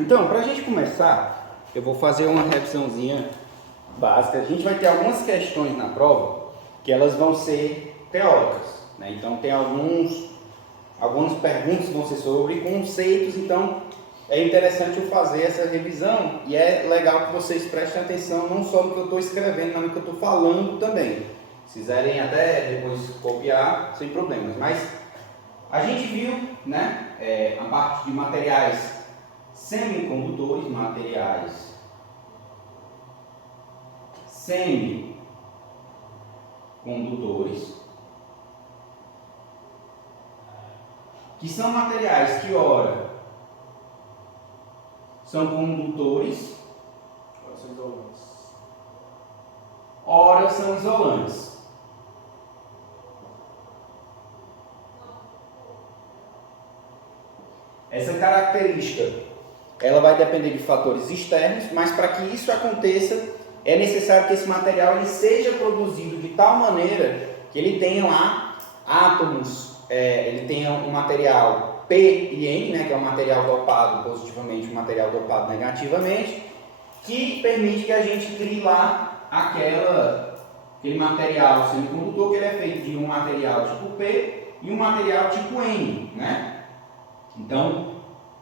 Então, para a gente começar, eu vou fazer uma revisãozinha básica. A gente vai ter algumas questões na prova que elas vão ser teóricas, né? Então, tem algumas perguntas que vão ser sobre conceitos. Então, é interessante eu fazer essa revisão e é legal que vocês prestem atenção não só no que eu estou escrevendo, mas no que eu estou falando também. Se quiserem até depois copiar, sem problemas. Mas a gente viu, né, a parte de materiais semicondutores, que são materiais que ora são condutores, ora são isolantes. Essa característica ela vai depender de fatores externos, mas para que isso aconteça é necessário que esse material ele seja produzido de tal maneira que ele tenha lá átomos, ele tenha um material P e N, né, que é um material dopado positivamente, um material dopado negativamente, que permite que a gente crie lá aquele material semicondutor que ele é feito de um material tipo P e um material tipo N, né? Então,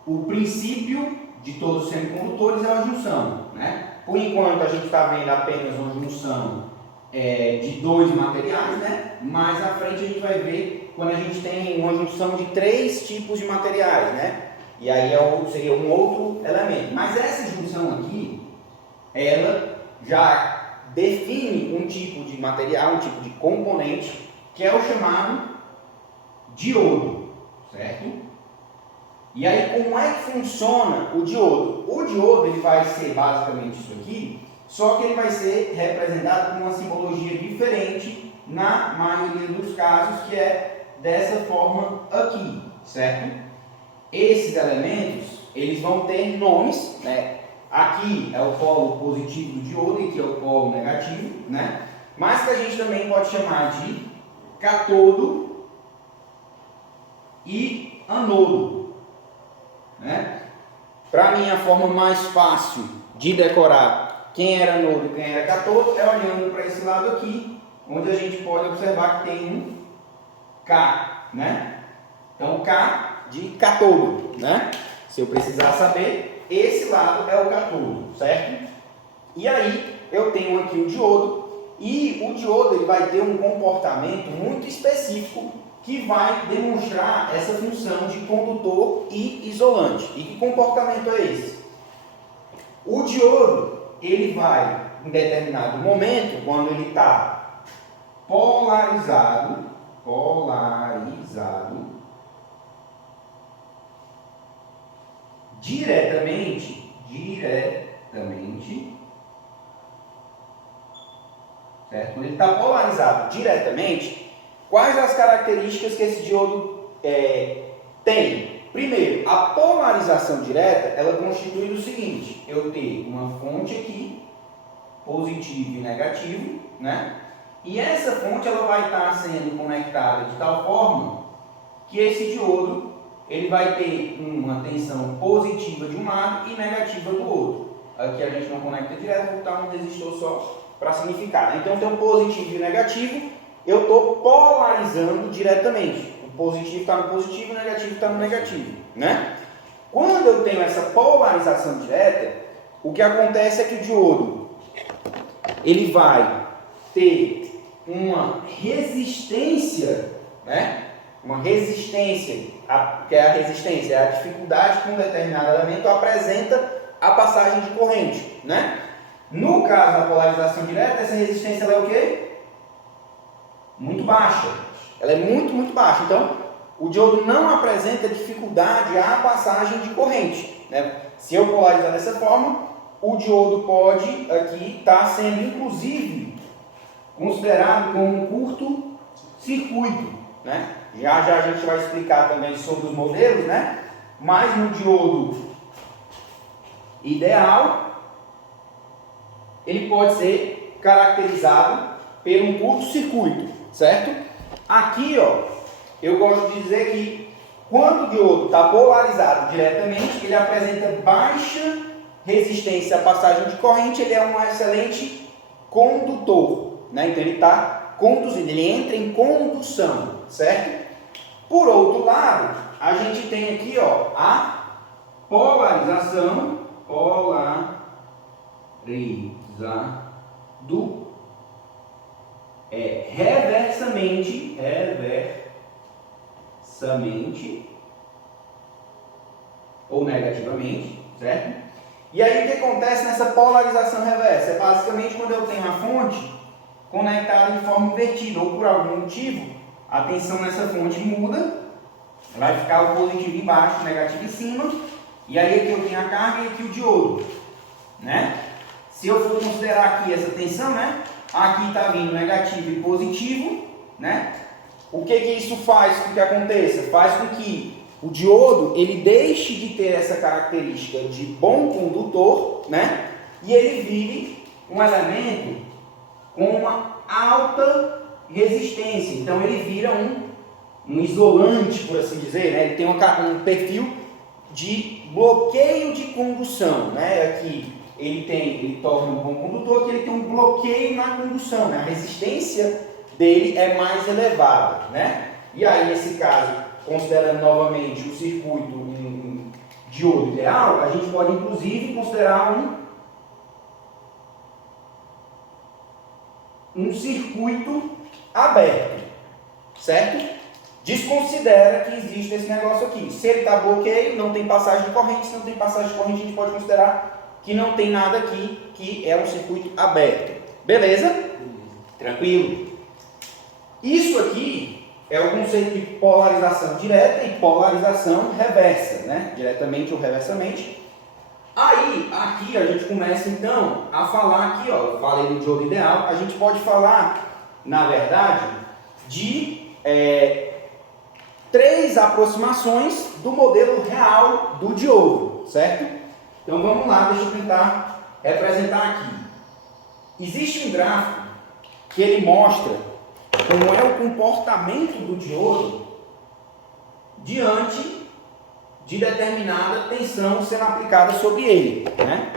o princípio de todos os semicondutores é a junção, né? Por enquanto a gente está vendo apenas uma junção de dois materiais, né? Mais à frente a gente vai ver quando a gente tem uma junção de 3 tipos de materiais, né? E aí seria um outro elemento. Mas essa junção aqui, ela já define um tipo de material, um tipo de componente, que é o chamado diodo, certo? E aí, como é que funciona o diodo? O diodo ele vai ser basicamente isso aqui, só que ele vai ser representado com uma simbologia diferente na maioria dos casos, que é dessa forma aqui, certo? Esses elementos, eles vão ter nomes, né? Aqui é o polo positivo do diodo e aqui é o polo negativo, né? Mas que a gente também pode chamar de catodo e anodo. Né? Para mim, a forma mais fácil de decorar quem era anodo e quem era catodo é olhando para esse lado aqui, onde a gente pode observar que tem um K, né? Então, K de catodo, né? Se eu precisar saber, esse lado é o catodo, certo? E aí, eu tenho aqui o diodo, e o diodo ele vai ter um comportamento muito específico que vai demonstrar essa função de condutor e isolante. E que comportamento é esse? O diodo, ele vai, em determinado momento, quando ele está polarizado, diretamente, certo? Quando ele está polarizado diretamente, quais as características que esse diodo tem? Primeiro, a polarização direta, ela constitui o seguinte: eu tenho uma fonte aqui, positivo e negativo, né? E essa fonte ela vai estar sendo conectada de tal forma que esse diodo ele vai ter uma tensão positiva de um lado e negativa do outro. Aqui a gente não conecta direto, vou botar um resistor só para significar, né? Então tem um positivo e negativo, eu estou polarizando diretamente. O positivo está no positivo, o negativo está no negativo, né? Quando eu tenho essa polarização direta, o que acontece é que o diodo ele vai ter uma resistência, né? Uma resistência, que é a resistência, é a dificuldade que um determinado elemento apresenta a passagem de corrente, né? No caso da polarização direta, essa resistência ela é o quê? Muito baixa. Ela é muito, muito baixa. Então, o diodo não apresenta dificuldade à passagem de corrente, né? Se eu polarizar dessa forma, o diodo pode aqui estar sendo, inclusive, considerado como um curto-circuito, né? Já a gente vai explicar também sobre os modelos, né? Mas no diodo ideal, ele pode ser caracterizado por um curto-circuito, certo? Aqui, ó, eu gosto de dizer que Quando o diodo está polarizado diretamente, ele apresenta baixa resistência à passagem de corrente, ele é um excelente condutor, né? Então ele está conduzindo, ele entra em condução, certo? Por outro lado, a gente tem aqui, ó, a polarização, reversamente ou negativamente, certo? E aí o que acontece nessa polarização reversa? É basicamente quando eu tenho a fonte conectada de forma invertida, ou por algum motivo a tensão nessa fonte muda, vai ficar o positivo embaixo, o negativo em cima, e aí aqui eu tenho a carga e aqui o diodo, né? Se eu for considerar aqui essa tensão, né? Aqui está vindo negativo e positivo, né? O que isso faz com que aconteça? Faz com que o diodo ele deixe de ter essa característica de bom condutor, né? E ele vire um elemento com uma alta resistência. Então ele vira um isolante, por assim dizer, né? Ele tem um perfil de bloqueio de condução, né? Aqui ele torna um bom condutor, aqui ele tem um bloqueio na condução, né? A resistência dele é mais elevada, né? E aí nesse caso, considerando novamente o circuito um diodo ideal, a gente pode inclusive considerar um circuito aberto, certo? Desconsidera que existe esse negócio aqui. Se ele está bloqueio, não tem passagem de corrente. Se não tem passagem de corrente, a gente pode considerar que não tem nada aqui, que é um circuito aberto. Beleza? Tranquilo? Isso aqui é o conceito de polarização direta e polarização reversa, né? Diretamente ou reversamente. Aí, aqui a gente começa então a falar aqui, ó, eu falei do diodo ideal, a gente pode falar, na verdade, de três aproximações do modelo real do diodo, certo? Então vamos lá, deixa eu tentar representar aqui. Existe um gráfico que ele mostra como é o comportamento do diodo diante de determinada tensão sendo aplicada sobre ele, né?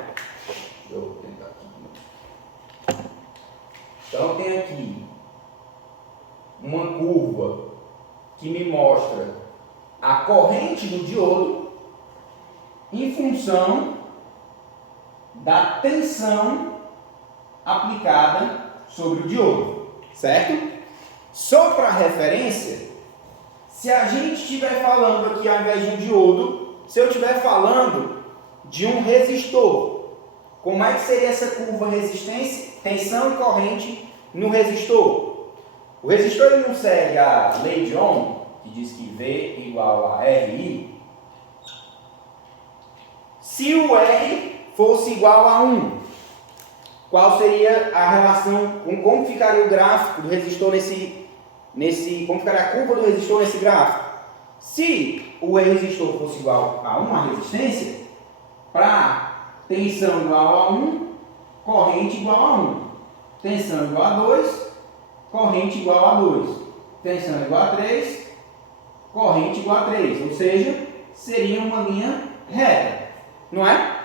Deixa eu tentar aqui. Então eu tenho aqui uma curva que me mostra a corrente do diodo em função da tensão aplicada sobre o diodo, certo? Só para referência, se a gente estiver falando aqui ao invés de um diodo, se eu estiver falando de um resistor, como é que seria essa curva resistência, tensão e corrente no resistor? O resistor ele não segue a lei de Ohm, que diz que V igual a RI. Se o R fosse igual a 1, qual seria a relação, como ficaria o gráfico do resistor como ficaria a curva do resistor nesse gráfico? Se o resistor fosse igual a 1, a resistência, para tensão igual a 1, corrente igual a 1. Tensão igual a 2, corrente igual a 2. Tensão igual a 3, corrente igual a 3. Ou seja, seria uma linha reta. Não é?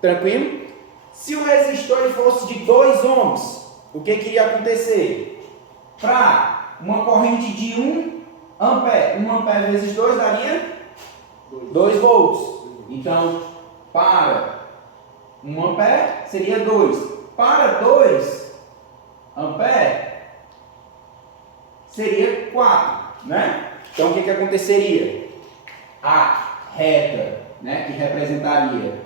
Tranquilo? Se o resistor ele fosse de 2 ohms, o que iria acontecer? Para uma corrente de 1 ampere, 1 ampere vezes 2 daria 2 volts. Então, para 1 ampere seria 2. Para 2 ampere seria 4, né? Então, o que aconteceria? A reta, né, que representaria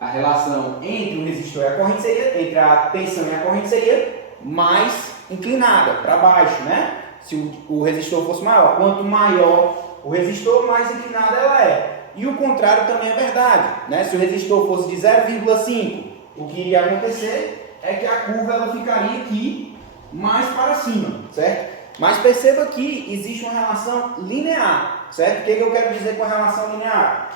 a relação entre o resistor e a corrente seria, entre a tensão e a corrente seria mais inclinada para baixo, né? Se o resistor fosse maior, quanto maior o resistor, mais inclinada ela é. E o contrário também é verdade, né? Se o resistor fosse de 0,5, o que iria acontecer é que a curva ela ficaria aqui mais para cima, certo? Mas perceba que existe uma relação linear, certo? O que eu quero dizer com a relação linear?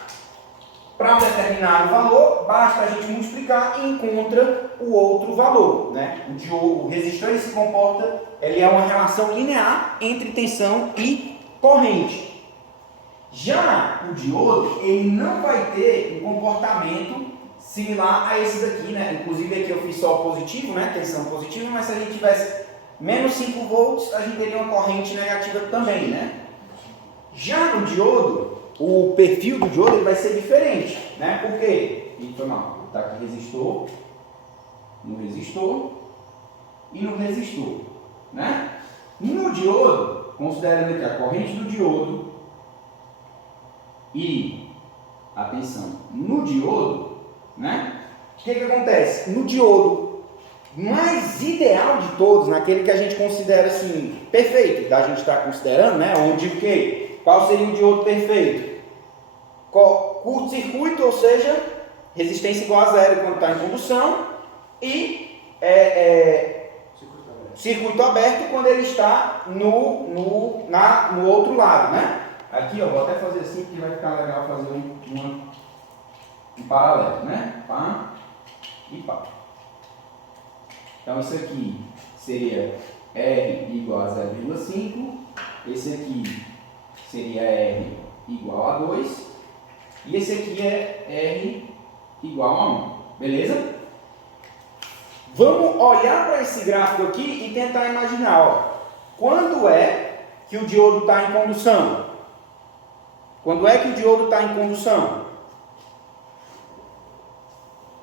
Para um determinado valor, basta a gente multiplicar e encontra o outro valor, né? O resistor ele se comporta, ele é uma relação linear entre tensão e corrente. Já o diodo, ele não vai ter um comportamento similar a esse daqui, né? Inclusive aqui eu fiz só o positivo, né? Tensão positiva, mas se a gente tivesse menos 5 volts, a gente teria uma corrente negativa também, né? Já no diodo, o perfil do diodo ele vai ser diferente, né? Por quê? Então, está aqui resistor, no resistor e no resistor, né? No diodo, considerando aqui a corrente do diodo e a tensão no diodo, né? O que acontece? No diodo mais ideal de todos, naquele que a gente considera assim, perfeito, da gente está considerando, né? Onde o quê? Qual seria o diodo perfeito? Curto-circuito, ou seja, resistência igual a zero quando está em condução, e circuito aberto quando ele está no outro lado, né? Aqui, ó, vou até fazer assim, porque vai ficar legal fazer um paralelo, né? Pá e pá. Então, isso aqui seria R igual a 0,5, esse aqui seria R igual a 2, e esse aqui é R igual a 1, beleza? Vamos olhar para esse gráfico aqui e tentar imaginar, ó, quando é que o diodo está em condução? Quando é que o diodo está em condução?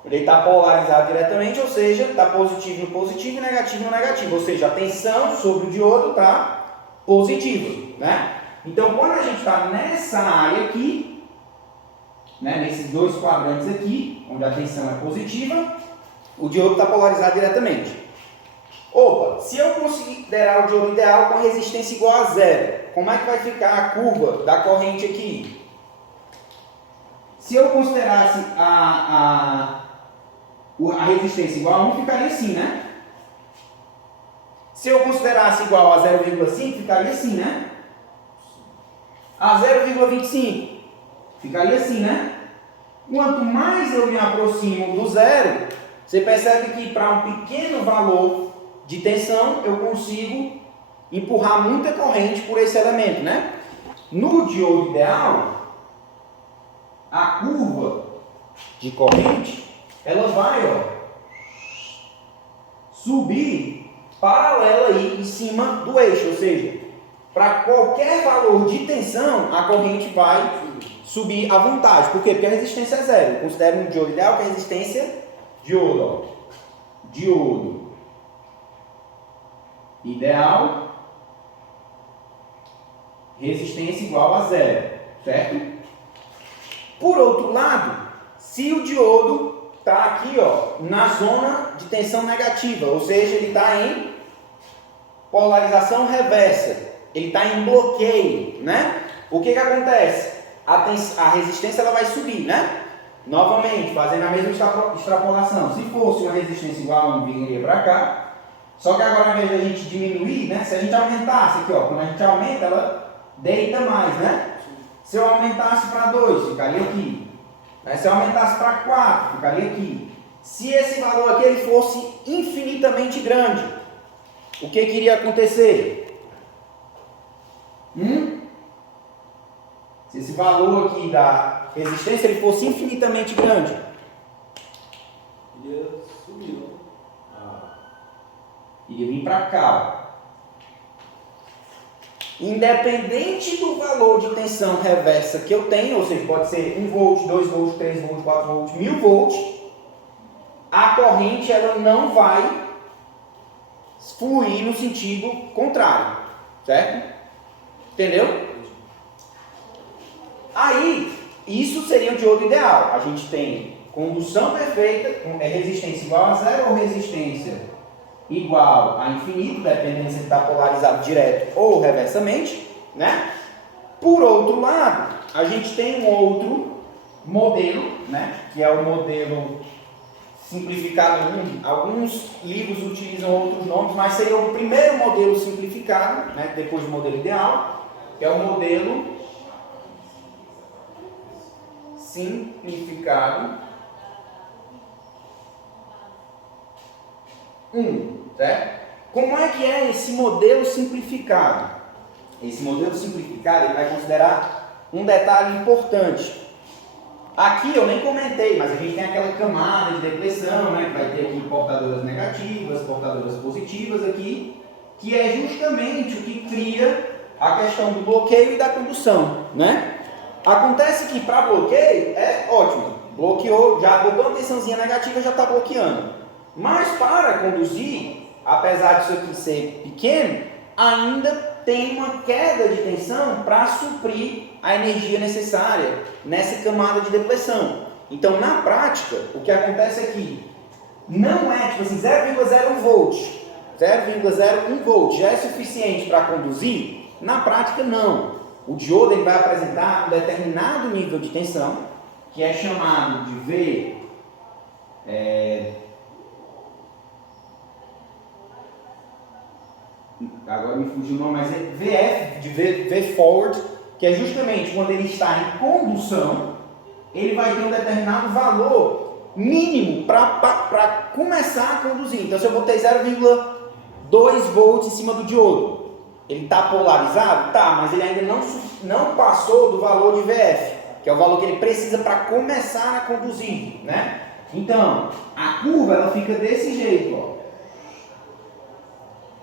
Ele está polarizado diretamente, ou seja, está positivo no positivo e negativo no negativo. Ou seja, a tensão sobre o diodo está positiva, né? Então, quando a gente está nessa área aqui, né, nesses dois quadrantes aqui, onde a tensão é positiva, o diodo está polarizado diretamente. Opa, se eu considerar o diodo ideal com resistência igual a zero, como é que vai ficar a curva da corrente aqui? Se eu considerasse a resistência igual a 1, ficaria assim, né? Se eu considerasse igual a 0,5, ficaria assim, né? A 0,25, ficaria assim, né? Quanto mais eu me aproximo do zero, você percebe que para um pequeno valor de tensão, eu consigo empurrar muita corrente por esse elemento, né? No diodo ideal, a curva de corrente, ela vai, ó, subir paralela aí em cima do eixo, ou seja, para qualquer valor de tensão, a corrente vai subir à vontade. Por quê? Porque a resistência é zero. Eu considero um diodo ideal que a resistência diodo, ó, diodo ideal, resistência igual a zero, certo? Por outro lado, se o diodo está aqui, ó, na zona de tensão negativa, ou seja, ele está em polarização reversa, ele está em bloqueio, né? O que acontece? A resistência ela vai subir, né? Novamente, fazendo a mesma extrapolação. Se fosse uma resistência igual a 1, viria para cá. Só que agora, ao invés de a gente diminuir, né? Se a gente aumentasse aqui, ó, quando a gente aumenta, ela deita mais, né? Se eu aumentasse para 2, ficaria aqui. Se eu aumentasse para 4, ficaria aqui. Se esse valor aqui ele fosse infinitamente grande, o que iria acontecer? Se esse valor aqui da resistência ele fosse infinitamente grande, iria subir, né? iria vir para cá. Independente do valor de tensão reversa que eu tenho, ou seja, pode ser 1 volt, 2 volts, 3 volts, 4 volts, 1000 volts, a corrente ela não vai fluir no sentido contrário, certo? Entendeu? Aí, isso seria o diodo ideal. A gente tem condução perfeita, resistência igual a zero ou resistência igual a infinito, dependendo se ele está polarizado direto ou reversamente, né? Por outro lado, a gente tem um outro modelo, né? Que é o modelo simplificado. Alguns livros utilizam outros nomes, mas seria o primeiro modelo simplificado, né? Depois do modelo ideal, que é o modelo simplificado 1, certo? Como é que é esse modelo simplificado? Esse modelo simplificado ele vai considerar um detalhe importante. Aqui eu nem comentei, mas a gente tem aquela camada de depressão, né, que vai ter aqui portadoras negativas, portadoras positivas aqui, que é justamente o que cria a questão do bloqueio e da condução, né? Acontece que para bloqueio é ótimo, bloqueou, já botou uma tensãozinha negativa, já está bloqueando. Mas para conduzir, apesar disso aqui ser pequeno, ainda tem uma queda de tensão para suprir a energia necessária nessa camada de depressão. Então, na prática, o que acontece aqui não é tipo assim, 0,01 volt, 0,01 volt já é suficiente para conduzir? Na prática, não. O diodo ele vai apresentar um determinado nível de tensão, que é chamado de V, agora me fugiu o nome, mas é VF, de V forward, que é justamente quando ele está em condução, ele vai ter um determinado valor mínimo para começar a conduzir. Então, se eu botei 0,2 volts em cima do diodo, ele está polarizado? Tá, mas ele ainda não passou do valor de VF, que é o valor que ele precisa para começar a conduzir, né? Então, a curva ela fica desse jeito, ó.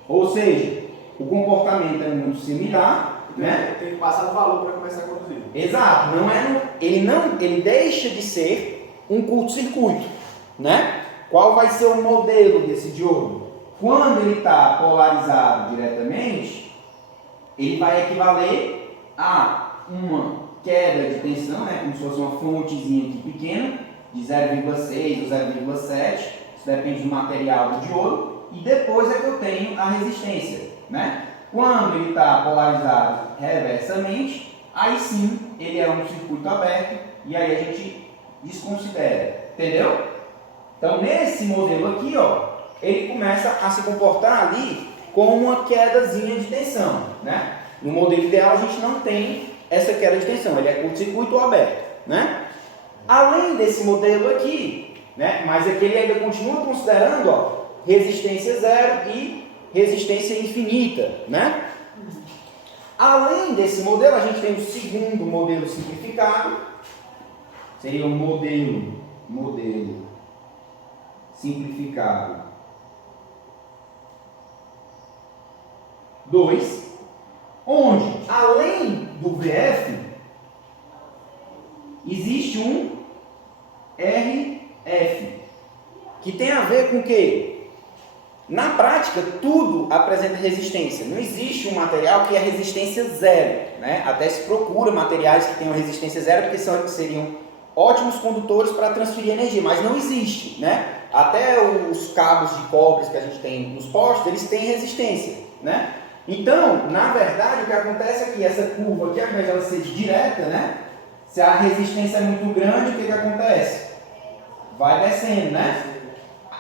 Ou seja, o comportamento é muito similar, né? Tem que passar do valor para começar a conduzir. Exato, ele deixa de ser um curto-circuito, né? Qual vai ser o modelo desse diodo? Quando ele está polarizado diretamente, ele vai equivaler a uma queda de tensão, né? Como se fosse uma fontezinha aqui pequena, de 0,6 ou 0,7, isso depende do material do diodo, e depois é que eu tenho a resistência, né? Quando ele está polarizado reversamente, aí sim ele é um circuito aberto e aí a gente desconsidera, entendeu? Então nesse modelo aqui, ó, ele começa a se comportar ali como uma quedazinha de tensão, né? No modelo ideal a gente não tem essa queda de tensão, ele é curto-circuito ou aberto, né? Além desse modelo aqui, né? Mas aqui ele ainda continua considerando, ó, resistência zero e resistência infinita, né? Além desse modelo, a gente tem o segundo modelo simplificado, seria um modelo simplificado 2, onde, além do VF, existe um RF, que tem a ver com o quê? Na prática, tudo apresenta resistência. Não existe um material que é resistência zero, né? Até se procura materiais que tenham resistência zero, porque seriam ótimos condutores para transferir energia, mas não existe, né? Até os cabos de cobre que a gente tem nos postes, eles têm resistência, né? Então, na verdade, o que acontece é que essa curva aqui, ao invés de ela ser direta, né? Se a resistência é muito grande, o que acontece? Vai descendo, né?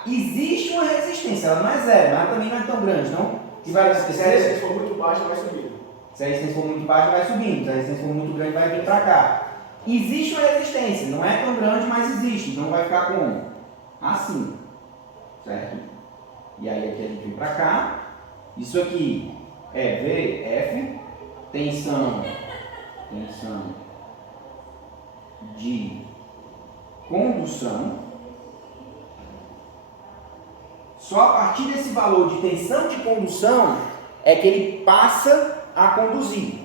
Existe uma resistência, ela não é zero, mas ela também não é tão grande, não? Se a resistência for muito baixa, vai subindo. Se a resistência for muito baixa, vai subindo. Se a resistência for muito grande, vai vir para cá. Existe uma resistência, não é tão grande, mas existe. Então vai ficar como? Assim, certo? E aí aqui a gente vem para cá. Isso aqui é VF, tensão de condução. Só a partir desse valor de tensão de condução é que ele passa a conduzir,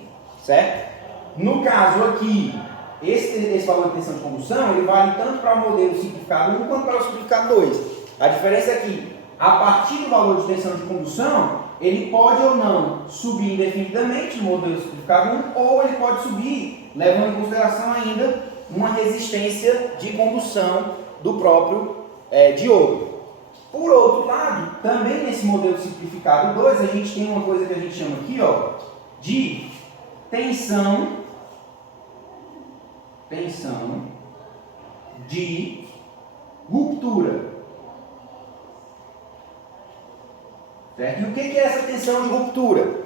certo? No caso aqui, esse valor de tensão de condução, ele vale tanto para o modelo simplificado 1 quanto para o simplificado 2. A diferença é que, a partir do valor de tensão de condução, ele pode ou não subir indefinidamente no modelo simplificado 1, ou ele pode subir, levando em consideração ainda uma resistência de condução do próprio diodo. Por outro lado, também nesse modelo simplificado 2, a gente tem uma coisa que a gente chama aqui, ó, de tensão de ruptura. Certo? E o que é essa tensão de ruptura?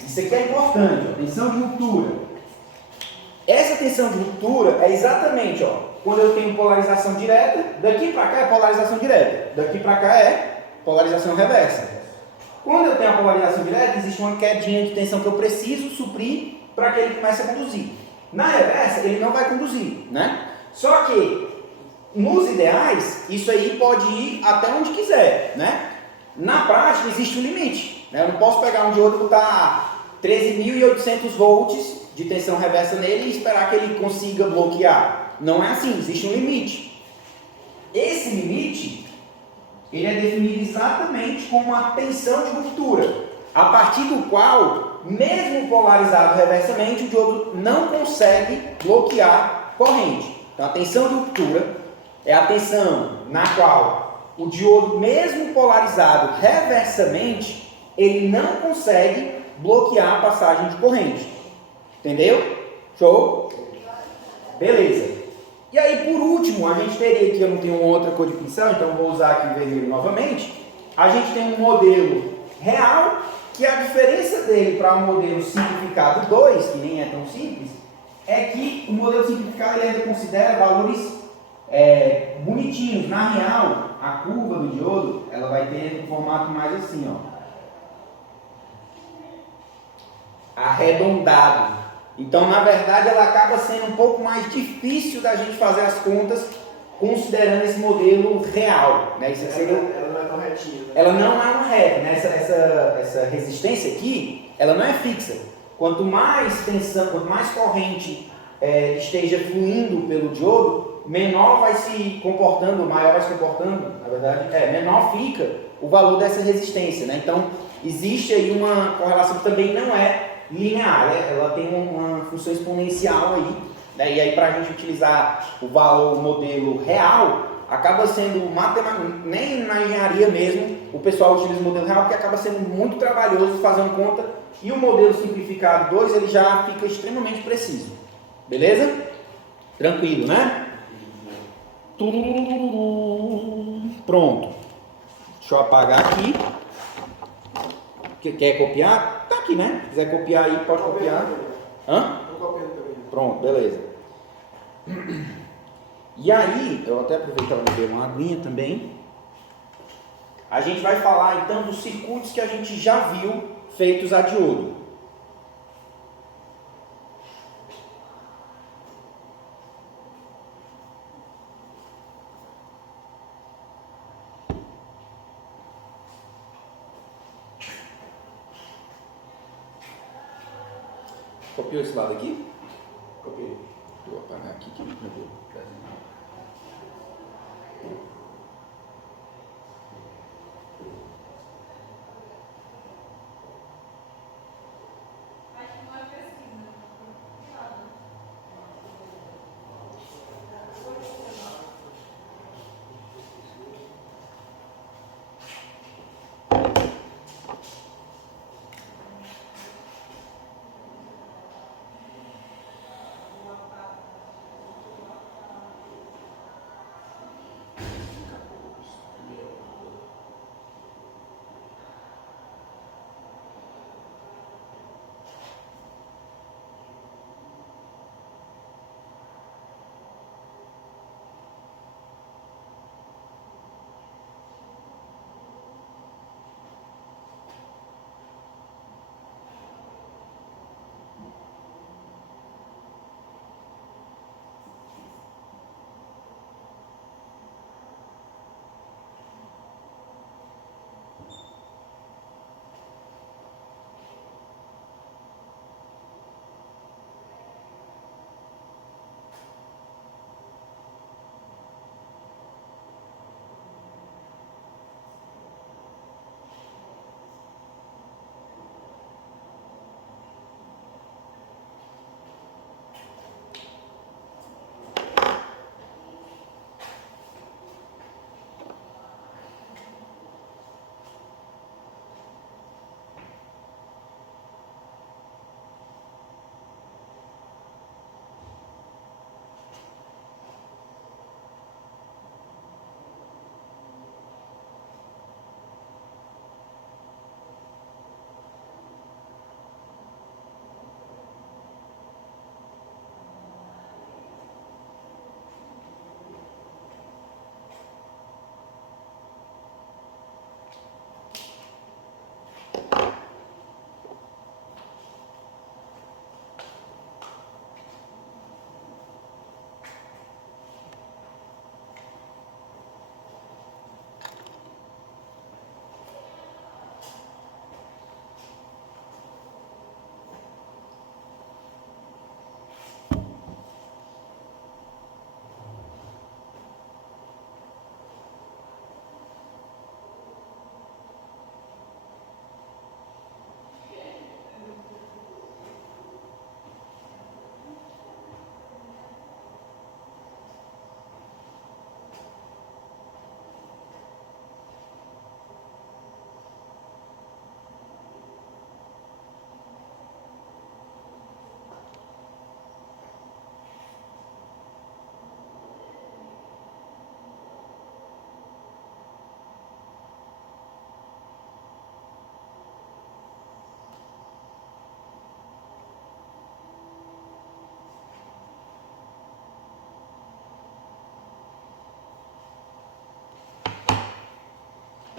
Isso aqui é importante, ó, tensão de ruptura. Essa tensão de ruptura é exatamente, ó, quando eu tenho polarização direta, daqui para cá é polarização direta, daqui para cá é polarização reversa. Quando eu tenho a polarização direta, existe uma quedinha de tensão que eu preciso suprir para que ele comece a conduzir. Na reversa, ele não vai conduzir, né? Só que, nos ideais, isso aí pode ir até onde quiser, né? Na prática, existe um limite, né? Eu não posso pegar um diodo e botar 13.800 volts de tensão reversa nele e esperar que ele consiga bloquear. Não é assim, existe um limite. Esse limite, ele é definido exatamente como uma tensão de ruptura, a partir do qual, mesmo polarizado reversamente, o diodo não consegue bloquear corrente. Então, a tensão de ruptura é a tensão na qual o diodo, mesmo polarizado reversamente, ele não consegue bloquear a passagem de corrente. Entendeu? Show? Beleza. E aí, por último, a gente teria aqui, eu não tenho outra cor de pincel, então eu vou usar aqui o vermelho novamente. A gente tem um modelo real, que a diferença dele para o modelo simplificado 2, que nem é tão simples, é que o modelo simplificado ele ainda considera valores bonitinhos. Na real, a curva do diodo, ela vai ter um formato mais assim, ó, arredondado. Então, na verdade, ela acaba sendo um pouco mais difícil da gente fazer as contas considerando esse modelo real, né? Isso seria... Ela não é tão retinha, né? Ela não é uma reta, né? Essa resistência aqui, ela não é fixa. Quanto mais tensão, quanto mais corrente esteja fluindo pelo diodo, menor vai se comportando, maior vai se comportando, na verdade, menor fica o valor dessa resistência, né? Então, existe aí uma correlação que também não é linear, né? Ela tem uma função exponencial aí, né? E aí para a gente utilizar o valor, o modelo real, acaba sendo nem na engenharia mesmo o pessoal utiliza o modelo real, porque acaba sendo muito trabalhoso fazer uma conta, e o modelo simplificado 2 ele já fica extremamente preciso. Beleza? Tranquilo, né? Pronto. Deixa eu apagar aqui. Quer copiar? Tá aqui, né? Se quiser copiar aí, pode copiar. Hã? Estou copiando também. Pronto, beleza. E aí, eu até aproveitar para beber uma aguinha também. A gente vai falar então dos circuitos que a gente já viu feitos a diodo. Copiou esse lado aqui? Copiei. Vou apagar aqui que não deu.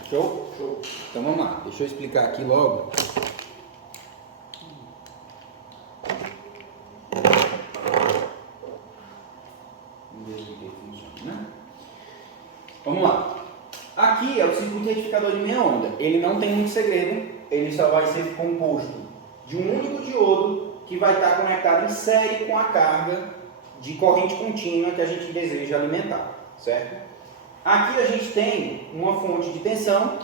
Show? Show. Então vamos lá, deixa eu explicar aqui logo. Vamos lá. Aqui é o circuito retificador de meia onda. Ele não tem muito segredo, ele só vai ser composto de um único diodo que vai estar conectado em série com a carga de corrente contínua que a gente deseja alimentar, certo? Aqui a gente tem uma fonte de tensão,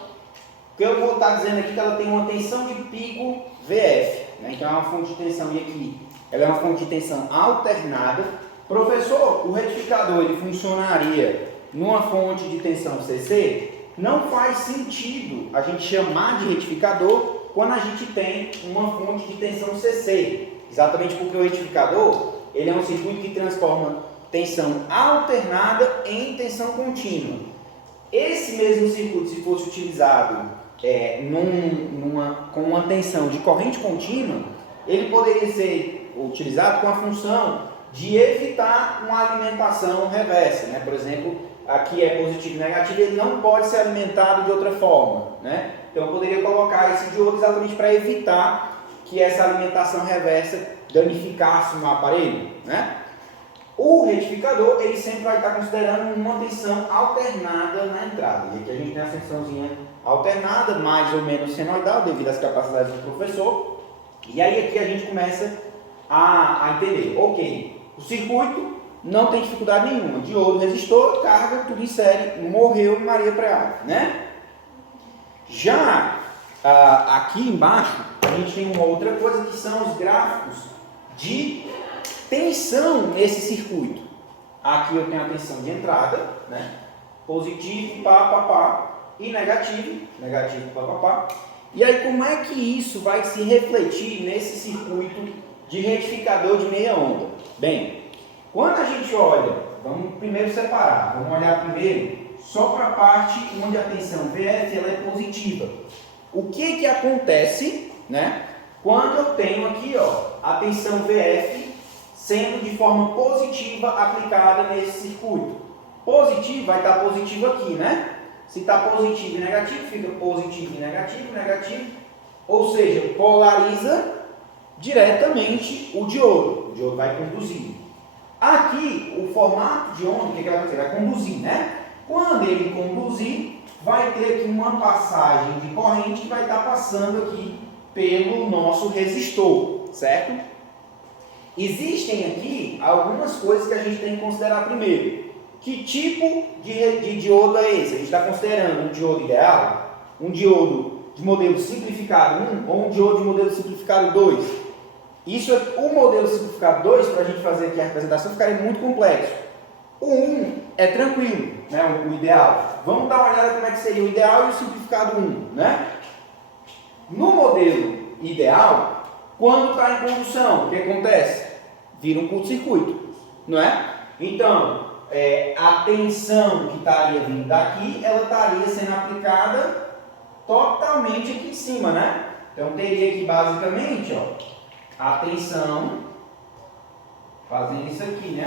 que eu vou estar dizendo aqui que ela tem uma tensão de pico VF, né? Então é uma fonte de tensão, e aqui ela é uma fonte de tensão alternada. Professor, o retificador ele funcionaria numa fonte de tensão CC? Não faz sentido a gente chamar de retificador quando a gente tem uma fonte de tensão CC, exatamente porque o retificador ele é um circuito que transforma tensão alternada em tensão contínua. Esse mesmo circuito, se fosse utilizado com uma tensão de corrente contínua, ele poderia ser utilizado com a função de evitar uma alimentação reversa, né? Por exemplo, aqui é positivo e negativo, ele não pode ser alimentado de outra forma, né? Então eu poderia colocar esse diodo exatamente para evitar que essa alimentação reversa danificasse o aparelho, né? O retificador, ele sempre vai estar considerando uma tensão alternada na entrada. E aqui a gente tem a tensãozinha alternada, mais ou menos senoidal, devido às capacidades do professor. E aí aqui a gente começa a entender, ok, o circuito não tem dificuldade nenhuma, diodo, resistor, carga, tudo em série, morreu Maria Preá, né? Já aqui embaixo, a gente tem uma outra coisa que são os gráficos de tensão nesse circuito. Aqui eu tenho a tensão de entrada, né? Positivo, e negativo, pá. E aí como é que isso vai se refletir nesse circuito de retificador de meia onda? Bem, quando a gente olha, vamos primeiro separar, vamos olhar primeiro só para a parte onde a tensão VF ela é positiva. O que acontece, né, quando eu tenho aqui a tensão VF sendo de forma positiva aplicada nesse circuito? Positivo vai estar positivo aqui, né? Se está positivo e negativo, fica positivo e negativo, negativo. Ou seja, polariza diretamente o diodo. O diodo vai conduzir. Aqui, o formato de onda, o que vai acontecer? Vai conduzir, né? Quando ele conduzir, vai ter aqui uma passagem de corrente que vai estar passando aqui pelo nosso resistor, certo? Existem aqui algumas coisas que a gente tem que considerar primeiro. Que tipo de diodo é esse? A gente está considerando um diodo ideal, um diodo de modelo simplificado 1 ou um diodo de modelo simplificado 2? Isso, o modelo simplificado 2, para a gente fazer aqui a representação, ficaria muito complexo. O 1 é tranquilo, né? O ideal. Vamos dar uma olhada como é que seria o ideal e o simplificado 1, né? No modelo ideal, quando está em condução, o que acontece? Vira um curto-circuito, não é? Então, a tensão que estaria vindo daqui, ela estaria sendo aplicada totalmente aqui em cima, né? Então, teria aqui basicamente, a tensão fazendo isso aqui, né?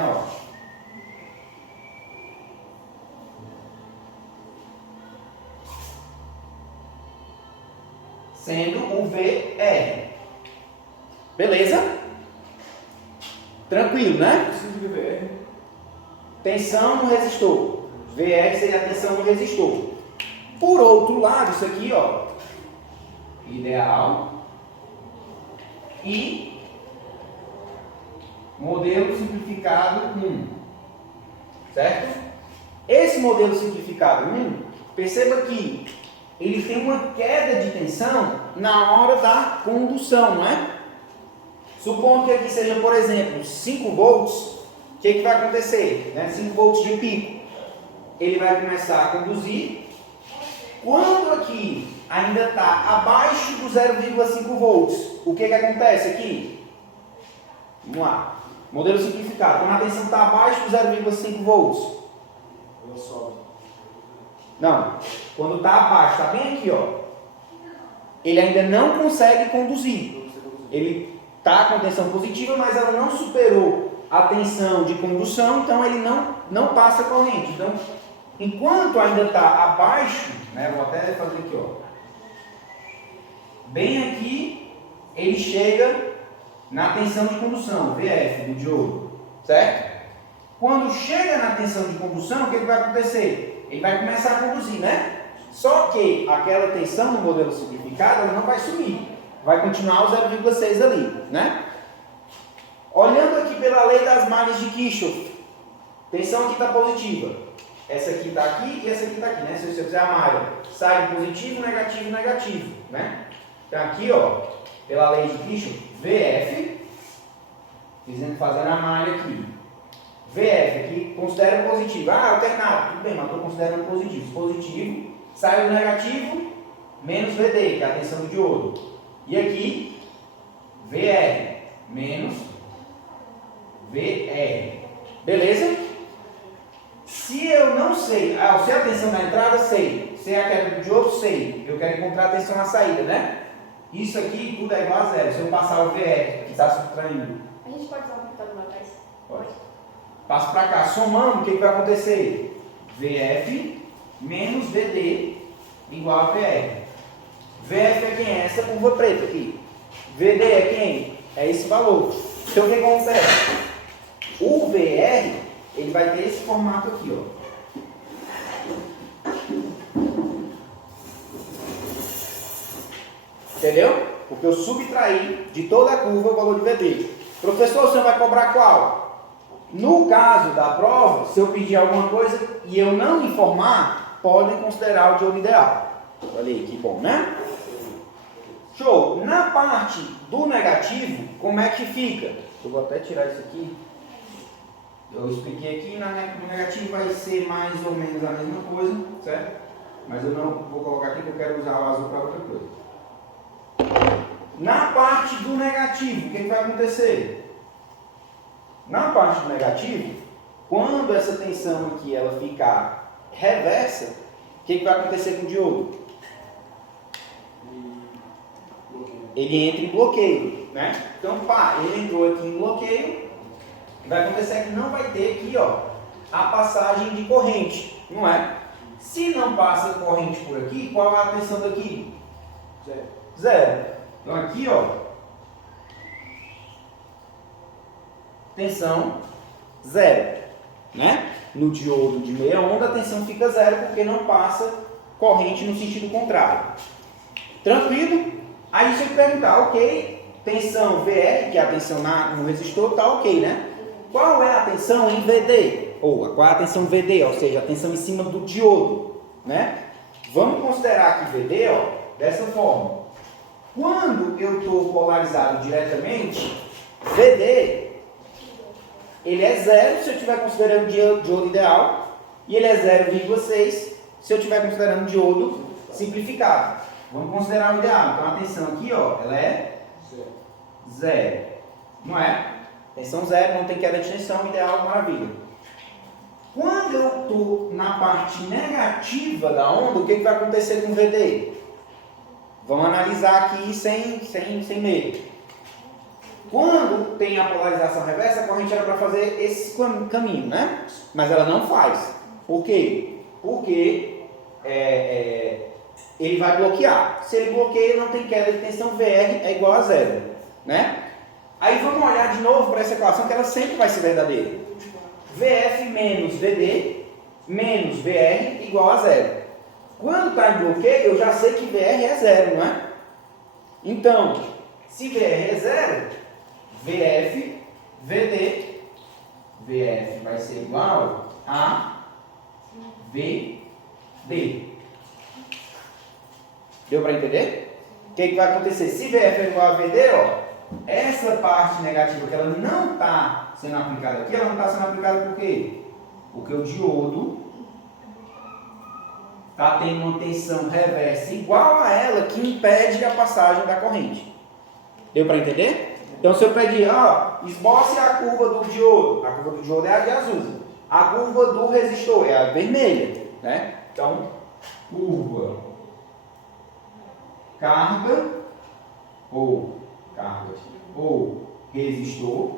Sendo o VR. Beleza? Tranquilo, né? Tensão no resistor. VR seria a tensão no resistor. Por outro lado, isso aqui, ideal e modelo simplificado 1. Certo? Esse modelo simplificado 1, perceba que ele tem uma queda de tensão na hora da condução, não é? Supondo que aqui seja, por exemplo, 5 volts, o que vai acontecer? 5 volts de pico. Ele vai começar a conduzir. Quando aqui ainda está abaixo do 0,5 volts, o que acontece aqui? Vamos lá. Modelo simplificado. Quando a tensão está abaixo do 0,5 volts. Ela sobe. Não. Quando está abaixo, está bem aqui, ele ainda não consegue conduzir. Ele está com tensão positiva, mas ela não superou a tensão de condução, então ele não passa corrente. Então, Enquanto ainda está abaixo, né, vou até fazer aqui, ó, bem aqui, ele chega na tensão de condução, VF, do diodo, certo? Quando chega na tensão de condução, o que vai acontecer? Ele vai começar a conduzir, né? Só que aquela tensão no modelo simplificado, ela não vai sumir, vai continuar o 0,6 ali, né? Olhando aqui pela lei das malhas de Kirchhoff, tensão aqui está positiva, essa aqui está aqui e essa aqui está aqui, né? Se você fizer a malha, sai positivo, negativo, negativo, né? Então aqui, ó, pela lei de Kirchhoff, VF, fazendo a malha aqui, VF aqui, considera positivo, alternado, tudo bem, mas estou considerando positivo, positivo, sai o negativo, menos VD, que é a tensão do diodo, e aqui, VR, menos VR, beleza? Se eu não sei, eu sei a tensão na entrada, sei a queda do diodo, sei, eu quero encontrar a tensão na saída, né? Isso aqui tudo é igual a zero, se eu passar o VR, que está subtraindo. A gente pode usar o computador lá atrás? Pode. Passo para cá, somando, o que vai acontecer? VF menos VD igual a VR. VF é quem? É essa curva preta aqui. VD é quem? É esse valor. Então o que acontece? O VR, ele vai ter esse formato aqui, ó. Entendeu? Porque eu subtraí de toda a curva o valor de VD. Professor, você vai cobrar qual? No caso da prova, se eu pedir alguma coisa e eu não informar, podem considerar o diodo ideal. Olha aí, que bom, né? Show! Na parte do negativo, como é que fica? Eu vou até tirar isso aqui. Eu expliquei aqui, no negativo vai ser mais ou menos a mesma coisa, certo? Mas eu não vou colocar aqui porque eu quero usar o azul para outra coisa. Na parte do negativo, o que vai acontecer? Na parte do negativo, quando essa tensão aqui ela ficar reversa, o que vai acontecer com o diodo? Ele entra em bloqueio, né? Então, ele entrou aqui em bloqueio, vai acontecer que não vai ter aqui, ó, a passagem de corrente, não é? Se não passa corrente por aqui, qual é a tensão daqui? Zero. Então aqui, ó, tensão zero, né? No diodo de meia onda a tensão fica zero porque não passa corrente no sentido contrário. Tranquilo? Aí se eu perguntar, ok, tensão VR, que é a tensão no resistor, tá ok, né? Qual é a tensão em VD? Ou qual é a tensão VD? Ou seja, a tensão em cima do diodo, né? Vamos considerar aqui VD, ó, dessa forma. Quando eu estou polarizado diretamente, VD, ele é zero se eu estiver considerando diodo ideal, e ele é 0,6 se eu estiver considerando diodo simplificado. Vamos considerar o ideal. Então a tensão aqui, ó, ela é zero. Não é? Tensão zero, não tem queda de tensão, ideal, maravilha. Quando eu estou na parte negativa da onda, o que vai acontecer com o VD? Vamos analisar aqui sem medo. Quando tem a polarização reversa, a corrente era para fazer esse caminho, né? Mas ela não faz. Por quê? Porque ele vai bloquear. Se ele bloqueia, não tem queda de tensão, VR é igual a zero, né? Aí vamos olhar de novo para essa equação que ela sempre vai ser verdadeira. VF menos VD menos VR igual a zero. Quando está em bloqueio, eu já sei que VR é zero, não é? Então, se VR é zero, VF, VD, VF vai ser igual a VD. Deu para entender? O que vai acontecer? Se VF é igual a VD, ó, essa parte negativa que ela não está sendo aplicada aqui, ela não está sendo aplicada por quê? Porque o diodo está tendo uma tensão reversa igual a ela que impede a passagem da corrente. Deu para entender? Então se eu pedir, esboce a curva do diodo, a curva do diodo é a de azul, a curva do resistor é a vermelha, né? Então, curva carga ou resistor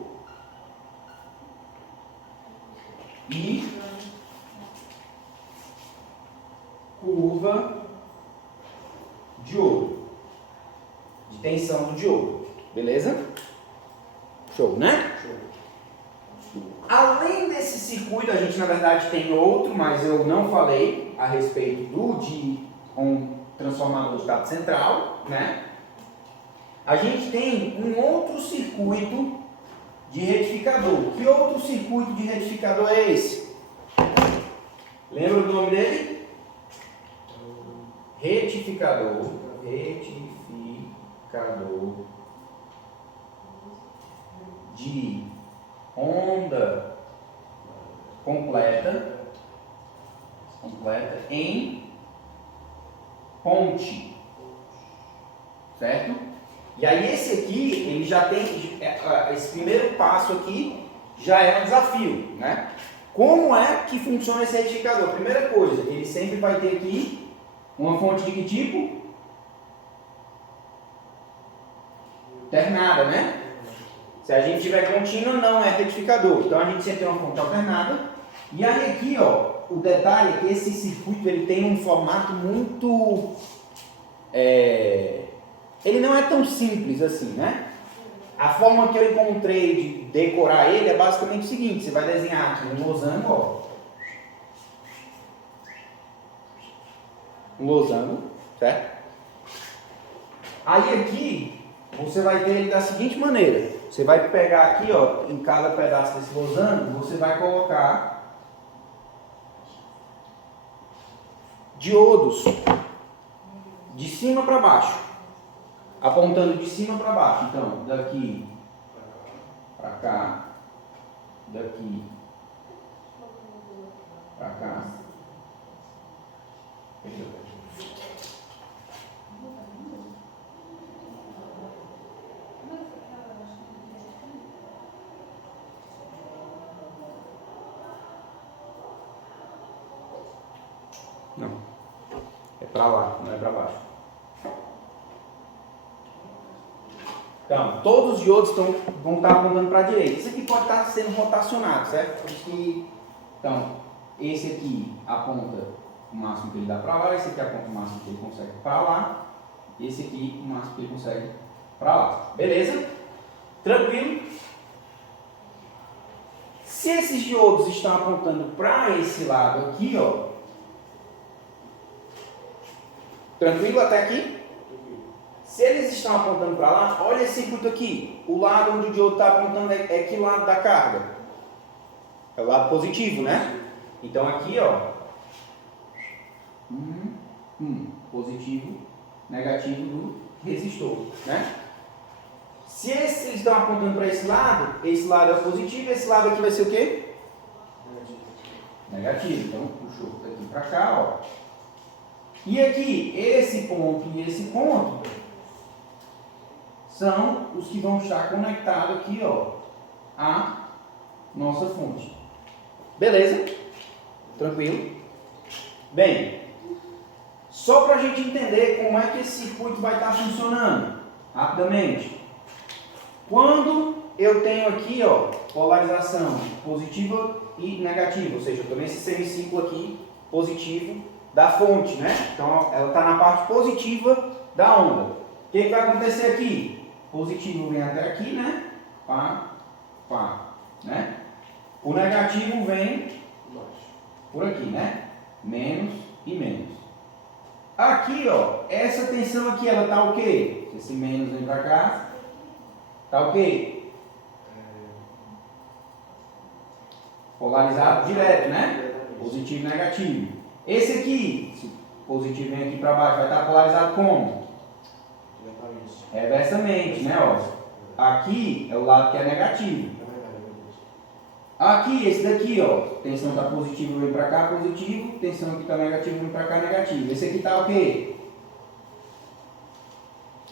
curva diodo, de tensão do diodo, beleza? Show, né? Além desse circuito, a gente na verdade tem outro, mas eu não falei a respeito de um transformador de estado central, né? A gente tem um outro circuito de retificador. Que outro circuito de retificador é esse? Lembra do nome dele? Retificador. Retificador de onda completa em ponte, certo? E aí esse aqui, ele já tem, esse primeiro passo aqui já é um desafio, né? Como é que funciona esse retificador? Primeira coisa, ele sempre vai ter aqui uma fonte de que tipo? Alternada, né? Se a gente tiver contínua, não é retificador. Então a gente sempre tem uma fonte alternada. E aí aqui, ó, o detalhe é que esse circuito ele tem um formato muito... ele não é tão simples assim, né? A forma que eu encontrei de decorar ele é basicamente o seguinte: você vai desenhar aqui um losango, ó. Um losango, certo? Aí aqui, você vai ter ele da seguinte maneira. Você vai pegar aqui, ó, em cada pedaço desse losango, você vai colocar diodos de cima para baixo, apontando de cima para baixo. Então, daqui para cá, daqui para cá. Não, é para lá, não é para baixo. Então, todos os diodos vão estar apontando para a direita. Isso aqui pode estar sendo rotacionado, certo? Por isso que, então, esse aqui aponta o máximo que ele dá para lá, esse aqui aponta o máximo que ele consegue para lá, e esse aqui o máximo que ele consegue para lá. Beleza? Tranquilo? Se esses diodos estão apontando para esse lado aqui, ó, tranquilo até aqui? Se eles estão apontando para lá, olha esse circuito aqui. O lado onde o diodo está apontando é que lado da carga? É o lado positivo, né? Então aqui, ó, positivo, negativo do resistor, né? Se eles estão apontando para esse lado é o positivo, esse lado aqui vai ser o quê? Negativo. Então puxou daqui para cá, ó. E aqui, esse ponto e esse ponto são os que vão estar conectados aqui, ó, à nossa fonte. Beleza? Tranquilo? Bem, só para a gente entender como é que esse circuito vai estar funcionando, rapidamente. Quando eu tenho aqui, ó, polarização positiva e negativa, ou seja, eu tomei esse semicírculo aqui positivo da fonte, né? Então ela está na parte positiva da onda. O que vai acontecer aqui? Positivo vem até aqui, né? Pá, né? O negativo vem por aqui, né? Menos e menos. Aqui, ó, essa tensão aqui, ela tá o quê? Se esse menos vem para cá, tá o quê? Polarizado direto, né? Positivo e negativo. Esse aqui, se positivo vem aqui para baixo, vai estar polarizado como? Reversamente, né? Ó. Aqui é o lado que é negativo. Aqui, esse daqui, ó, tensão está positiva, vem para cá, positivo, tensão aqui está negativa, vem para cá, negativo. Esse aqui está o quê?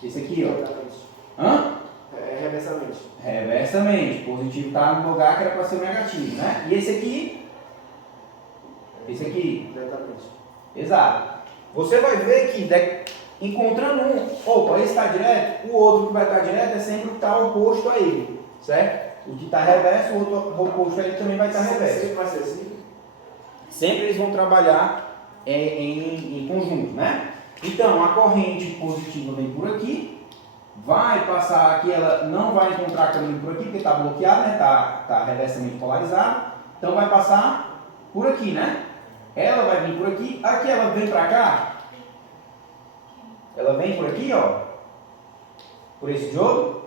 Esse aqui, ó. Hã? Reversamente. Reversamente. Positivo está no lugar que era para ser o negativo, né? E esse aqui? Esse aqui? Diretamente. Exato. Você vai ver que encontrando opa, esse está direto, o outro que vai estar direto é sempre o que está oposto a ele, certo? O que está reverso, o outro oposto a ele também vai estar reverso. Sempre vai ser assim? Sempre eles vão trabalhar em conjunto, né? Então, a corrente positiva vem por aqui, vai passar aqui, ela não vai encontrar caminho por aqui, porque está bloqueado, né? Tá reversamente polarizado. Então, vai passar por aqui, né? Ela vai vir por aqui, aqui ela vem para cá. Ela vem por aqui, ó. Por esse diodo.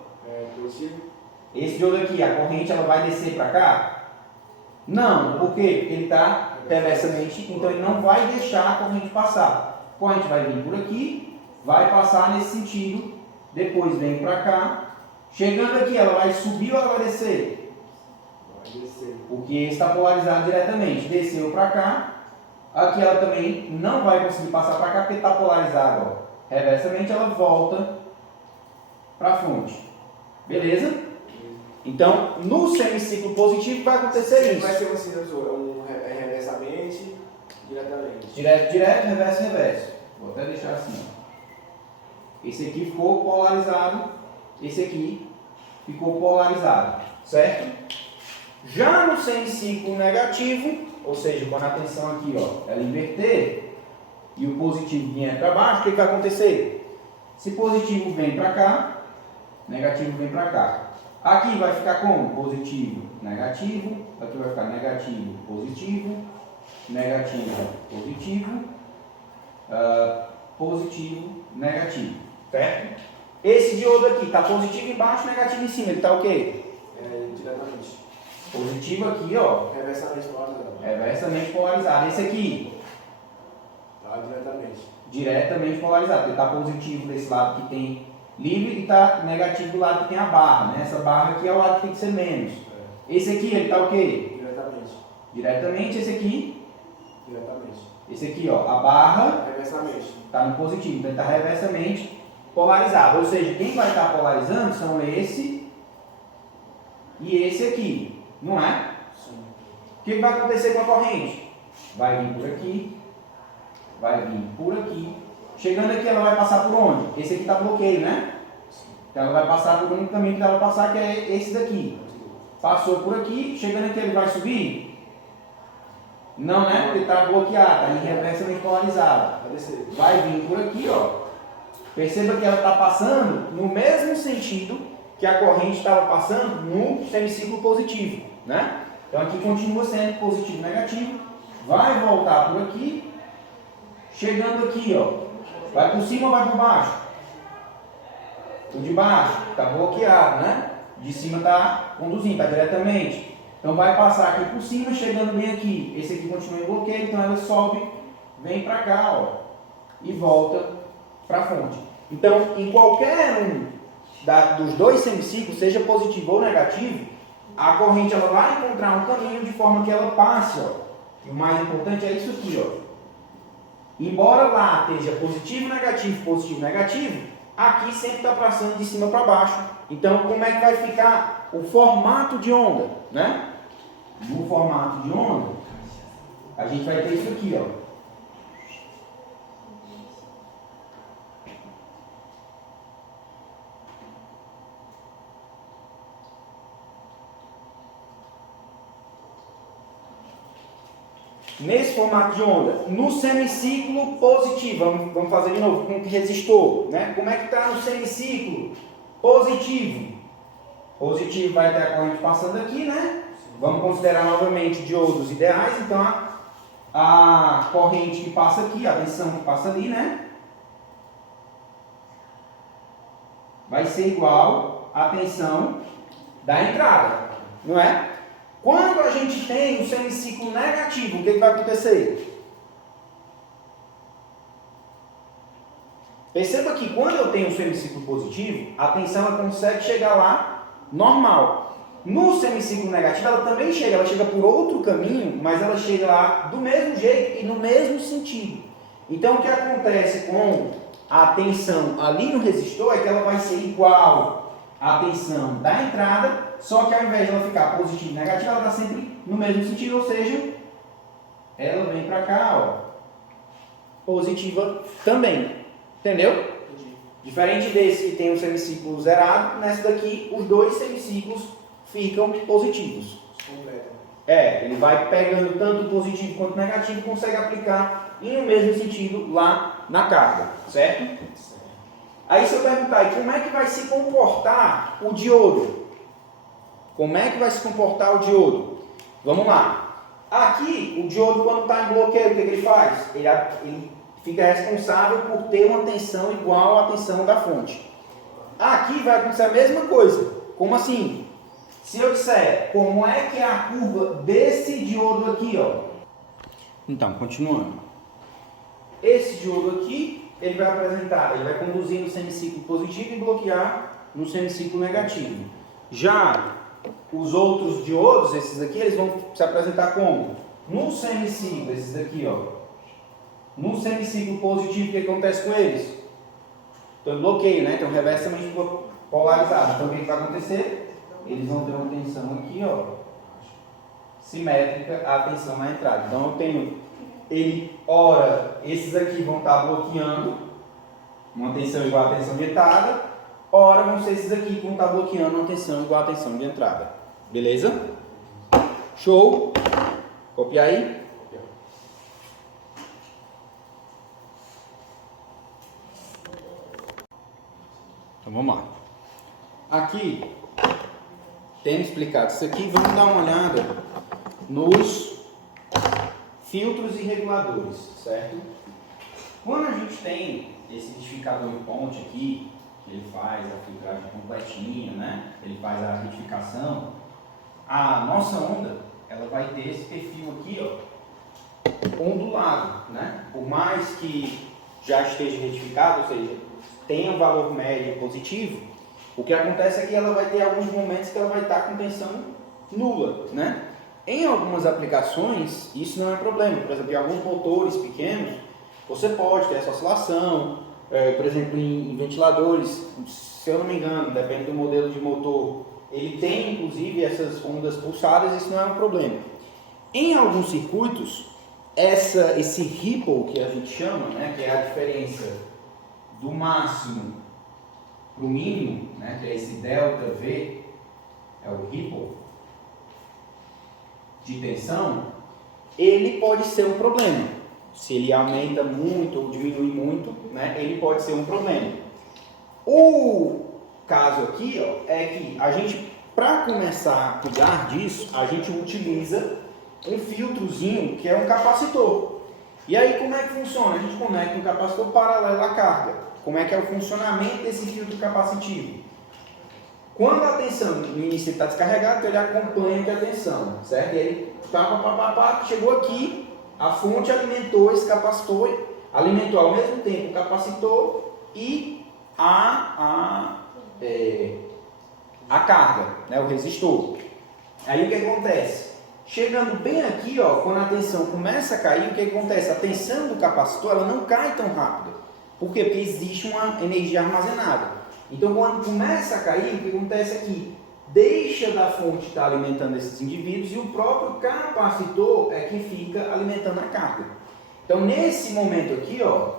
Positivo. Esse diodo aqui, a corrente ela vai descer para cá? Não, porque ele está reversamente, então ele não vai deixar a corrente passar. A corrente vai vir por aqui, vai passar nesse sentido, depois vem para cá. Chegando aqui, ela vai subir ou ela vai descer? Vai descer. Porque está polarizado diretamente. Desceu para cá. Aqui ela também não vai conseguir passar para cá porque está polarizado, ó. Reversamente ela volta para a fonte. Beleza? Então, no semiciclo positivo vai acontecer isso. Vai ser assim, reversamente, diretamente. Direto, reverso. Vou até deixar assim. Ó. Esse aqui ficou polarizado. Esse aqui ficou polarizado. Certo? Já no semiciclo negativo, ou seja, quando a tensão aqui ó, ela inverter e o positivo vier para baixo, o que vai acontecer? Se positivo vem para cá, negativo vem para cá. Aqui vai ficar como? Positivo, negativo. Aqui vai ficar negativo, positivo. Negativo, positivo. Positivo, negativo. Certo? Esse diodo aqui está positivo embaixo, negativo em cima. Ele está o quê? Diretamente. Positivo aqui, ó. Reversamente polarizado. Reversamente polarizado. Esse aqui? Tá, diretamente. Diretamente polarizado. Ele está positivo desse lado que tem livre e está negativo do lado que tem a barra, né? Essa barra aqui é o lado que tem que ser menos. Esse aqui, ele está o quê? Diretamente. Diretamente. Esse aqui? Diretamente. Esse aqui, ó, a barra Reversamente. está no positivo, então ele está reversamente polarizado. Ou seja, quem vai estar polarizando são esse e esse aqui, não é? Sim. O que vai acontecer com a corrente? Vai vir por aqui, vai vir por aqui. Chegando aqui, ela vai passar por onde? Esse aqui está bloqueio, né? Então ela vai passar por um caminho que ela vai passar, que é esse daqui. Passou por aqui, chegando aqui ele vai subir? Não, né? Porque está bloqueado, está reversamente polarizado. Vai descer. Vai vir por aqui, ó. Perceba que ela está passando no mesmo sentido que a corrente estava passando no semiciclo positivo, né? Então aqui continua sendo positivo e negativo. Vai voltar por aqui. Chegando aqui, ó. Vai por cima ou vai por baixo? O de baixo está bloqueado, né? De cima está conduzindo, está diretamente. Então vai passar aqui por cima, chegando bem aqui. Esse aqui continua em bloqueio, então ela sobe, vem para cá, ó, e volta para a fonte. Então, em qualquer um dos dois semiciclos, seja positivo ou negativo, a corrente ela vai encontrar um caminho de forma que ela passe, ó. E o mais importante é isso aqui, ó. Embora lá esteja positivo, negativo, aqui sempre está passando de cima para baixo. Então, como é que vai ficar o formato de onda, né? No formato de onda, a gente vai ter isso aqui, ó. Nesse formato de onda, no semiciclo positivo, vamos fazer de novo com o resistor, né? Como é que está no semiciclo positivo? Positivo vai ter a corrente passando aqui, né? Vamos considerar novamente diodos ideais, então a corrente que passa aqui, a tensão que passa ali, né? Vai ser igual à tensão da entrada, não é? Quando a gente tem um semiciclo negativo, o que vai acontecer? Perceba que quando eu tenho um semiciclo positivo, a tensão ela consegue chegar lá normal. No semiciclo negativo, ela também chega, ela chega por outro caminho, mas ela chega lá do mesmo jeito e no mesmo sentido. Então, o que acontece com a tensão ali no resistor é que ela vai ser igual à tensão da entrada, só que ao invés de ela ficar positiva e negativa, ela está sempre no mesmo sentido, ou seja, ela vem para cá, ó, positiva também. Entendeu? Entendi. Diferente desse que tem um semiciclo zerado, nessa daqui os dois semiciclos ficam positivos. Completa. Ele vai pegando tanto positivo quanto negativo e consegue aplicar em um mesmo sentido lá na carga, certo? Aí se eu perguntar, e como é que vai se comportar o diodo? Como é que vai se comportar o diodo? Vamos lá. Aqui, o diodo quando está em bloqueio, o que ele faz? Ele fica responsável por ter uma tensão igual à tensão da fonte. Aqui vai acontecer a mesma coisa. Como assim? Se eu disser como é que é a curva desse diodo aqui, ó. Então, continuando. Esse diodo aqui, ele vai conduzir no semiciclo positivo e bloquear no semiciclo negativo. Já os outros diodos, esses aqui, eles vão se apresentar como? No semiciclo, esses aqui, ó. No semiciclo positivo, o que acontece com eles? Então, bloqueio, né? Então, reversamente polarizado. Então, o que vai acontecer? Eles vão ter uma tensão aqui, ó, simétrica à tensão na entrada. Então, eu tenho ora, esses aqui vão estar bloqueando uma tensão igual à tensão de entrada, ora vão ser esses aqui que vão estar bloqueando uma tensão igual à tensão de entrada. Beleza? Show? Copiar aí? Então vamos lá. Aqui temos explicado isso aqui. Vamos dar uma olhada nos filtros e reguladores, certo? Quando a gente tem esse retificador de ponte aqui, ele faz a filtragem completinha, né? Ele faz a retificação. A nossa onda, ela vai ter esse perfil aqui, ó, ondulado, né? Por mais que já esteja retificado, ou seja, tenha um valor médio positivo, o que acontece é que ela vai ter alguns momentos que ela vai estar com tensão nula, né? Em algumas aplicações, isso não é problema. Por exemplo, em alguns motores pequenos, você pode ter essa oscilação. Por exemplo, em ventiladores, se eu não me engano, depende do modelo de motor, ele tem inclusive essas ondas pulsadas, isso não é um problema. Em alguns circuitos, esse ripple que a gente chama, né, que é a diferença do máximo para o mínimo, né, que é esse delta V, é o ripple de tensão, ele pode ser um problema. Se ele aumenta muito ou diminui muito, né, ele pode ser um problema. O caso aqui, ó, é que a gente, para começar a cuidar disso, a gente utiliza um filtrozinho que é um capacitor. E aí como é que funciona? A gente conecta um capacitor paralelo à carga. Como é que é o funcionamento desse filtro capacitivo? Quando a tensão no início está descarregada, então ele acompanha a tensão, certo? E ele chegou aqui, a fonte alimentou esse capacitor, alimentou ao mesmo tempo o capacitor e a carga, né, o resistor. Aí o que acontece? Chegando bem aqui, ó, quando a tensão começa a cair, o que acontece? A tensão do capacitor ela não cai tão rápido. Por quê? Porque existe uma energia armazenada. Então, quando começa a cair, o que acontece é que deixa da fonte estar alimentando esses indivíduos e o próprio capacitor é que fica alimentando a carga. Então, nesse momento aqui, ó,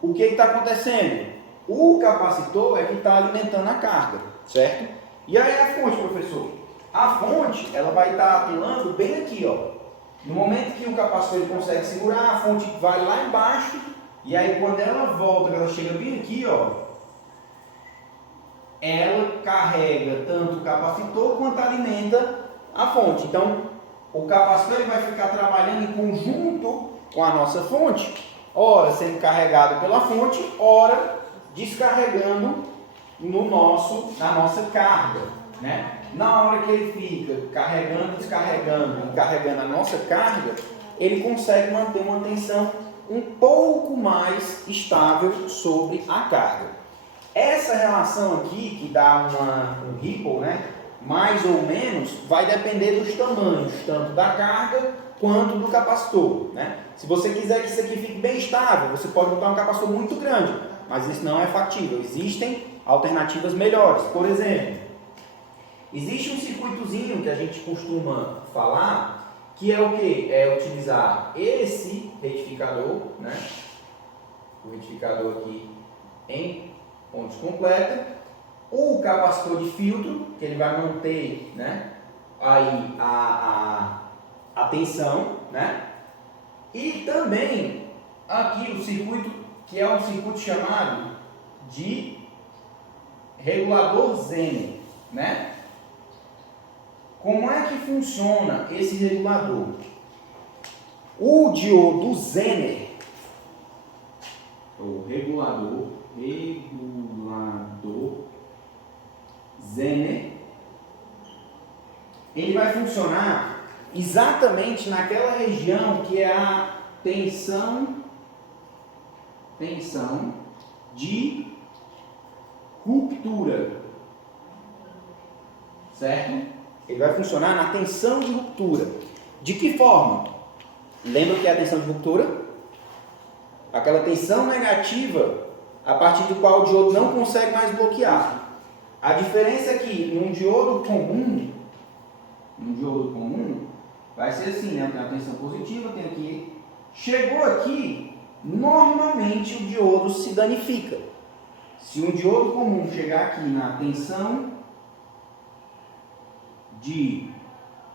o que está acontecendo? O capacitor é que está alimentando a carga, certo? E aí a fonte, professor? A fonte, ela vai estar atuando bem aqui, ó. No momento que o capacitor ele consegue segurar, a fonte vai lá embaixo, e aí quando ela volta, ela chega bem aqui, ó, ela carrega tanto o capacitor quanto alimenta a fonte. Então, o capacitor ele vai ficar trabalhando em conjunto com a nossa fonte, ora sendo carregado pela fonte, ora descarregando na nossa carga, né? Na hora que ele fica carregando, descarregando e carregando a nossa carga, ele consegue manter uma tensão um pouco mais estável sobre a carga. Essa relação aqui, que dá um ripple, né, mais ou menos, vai depender dos tamanhos, tanto da carga quanto do capacitor, né? Se você quiser que isso aqui fique bem estável, você pode botar um capacitor muito grande, mas isso não é factível. Existem alternativas melhores. Por exemplo, existe um circuitozinho que a gente costuma falar, que é o que? É utilizar esse retificador, né? O retificador aqui em ponte completa, o capacitor de filtro, que ele vai manter, né, aí a tensão, né? E também aqui o circuito, que é um circuito chamado de regulador Zener, né? Como é que funciona esse regulador? O diodo Zener, o regulador Zener, ele vai funcionar exatamente naquela região que é a tensão de ruptura, certo? Ele vai funcionar na tensão de ruptura. De que forma? Lembra o que é a tensão de ruptura? Aquela tensão negativa a partir do qual o diodo não consegue mais bloquear. A diferença é que num diodo comum, vai ser assim, né? Eu tenho a tensão positiva, eu tenho aqui. Chegou aqui, normalmente o diodo se danifica. Se um diodo comum chegar aqui na tensão de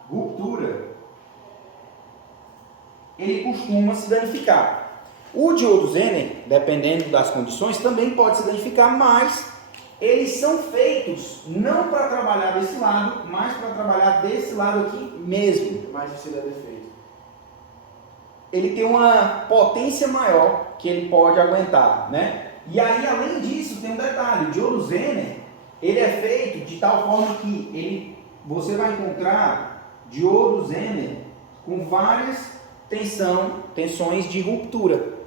ruptura, ele costuma se danificar. O diodo Zener, dependendo das condições, também pode se danificar, mas eles são feitos não para trabalhar desse lado, mas para trabalhar desse lado aqui mesmo. Mais difícil é defeito. Ele tem uma potência maior que ele pode aguentar, né? E aí, além disso, tem um detalhe: o diodo Zener, ele é feito de tal forma que você vai encontrar diodo Zener com várias tensões de ruptura.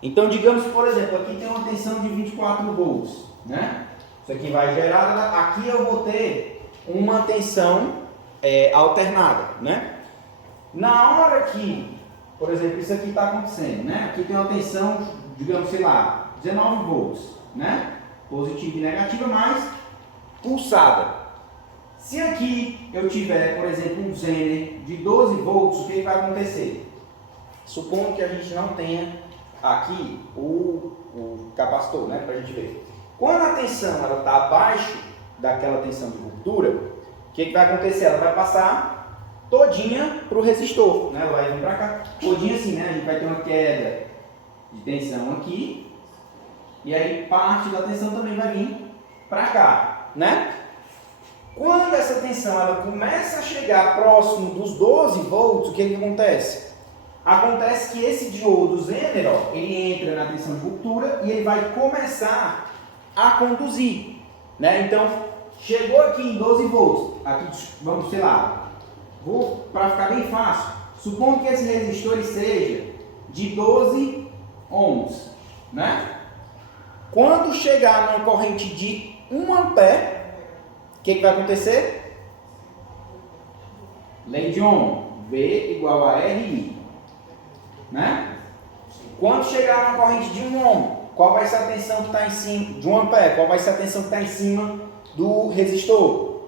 Então, digamos, por exemplo, aqui tem uma tensão de 24 volts, né? Isso aqui vai gerar, aqui eu vou ter uma tensão alternada, né? Na hora que, por exemplo, isso aqui está acontecendo, né? Aqui tem uma tensão, digamos, sei lá, 19 volts, né? Positiva e negativa, mais pulsada. Se aqui eu tiver, por exemplo, um Zener de 12 volts, o que vai acontecer? Supondo que a gente não tenha aqui o capacitor, né, para a gente ver. Quando a tensão está abaixo daquela tensão de ruptura, o que vai acontecer? Ela vai passar todinha para o resistor, né? Ela vai vir para cá, todinha assim, né? A gente vai ter uma queda de tensão aqui, e aí parte da tensão também vai vir para cá, né? Quando essa tensão ela começa a chegar próximo dos 12 volts, o que acontece? Acontece que esse diodo Zener, ó, ele entra na tensão de ruptura e ele vai começar a conduzir, né? Então, chegou aqui em 12 volts, aqui, vamos, sei lá, para ficar bem fácil, supondo que esse resistor ele seja de 12 ohms, né? Quando chegar numa corrente de 1 ampere, o que vai acontecer? Lei de Ohm, V igual a RI, né? Quando chegar numa corrente de 1 ohm, qual vai ser a tensão que está em cima, de 1 ampere, qual vai ser a tensão que está em cima do resistor?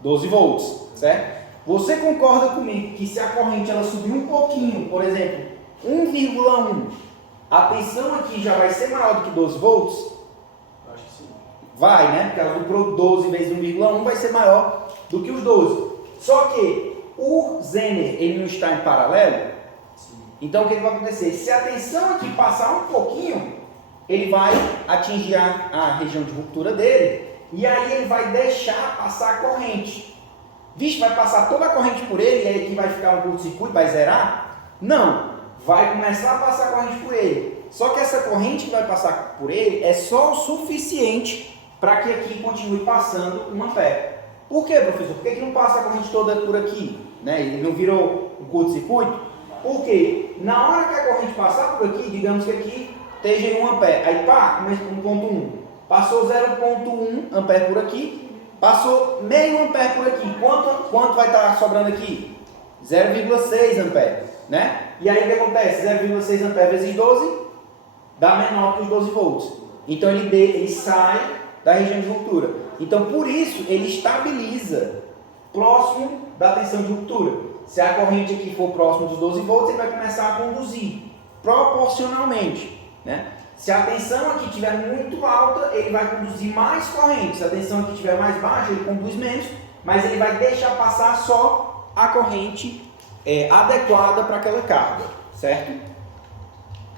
12 volts, certo? Você concorda comigo que se a corrente ela subir um pouquinho, por exemplo, 1,1, a tensão aqui já vai ser maior do que 12 volts? Acho que sim. Vai, né? Porque o 12 vezes 1,1 vai ser maior do que os 12. Só que o Zener, ele não está em paralelo. Sim. Então o que vai acontecer? Se a tensão aqui passar um pouquinho, ele vai atingir a região de ruptura dele, e aí ele vai deixar passar a corrente. Vixe, vai passar toda a corrente por ele, e aí aqui vai ficar um curto-circuito, vai zerar? Não, vai começar a passar a corrente por ele. Só que essa corrente que vai passar por ele é só o suficiente para que aqui continue passando 1 ampere. Por quê, professor? Por que não passa a corrente toda por aqui? Né? Ele não virou um curto-circuito? Porque na hora que a corrente passar por aqui, digamos que aqui esteja em 1 ampere, aí pá, 1.1, passou 0.1 ampere por aqui, passou meio ampere por aqui, quanto vai estar sobrando aqui? 0,6 ampere, né? E aí o que acontece? 0,6 ampere vezes 12 dá menor que os 12 volts. Então ele sai da região de ruptura. Então por isso ele estabiliza próximo da tensão de ruptura. Se a corrente aqui for próximo dos 12 volts, ele vai começar a conduzir proporcionalmente, né? Se a tensão aqui estiver muito alta, ele vai conduzir mais corrente. Se a tensão aqui estiver mais baixa, ele conduz menos, mas ele vai deixar passar só a corrente adequada para aquela carga, certo?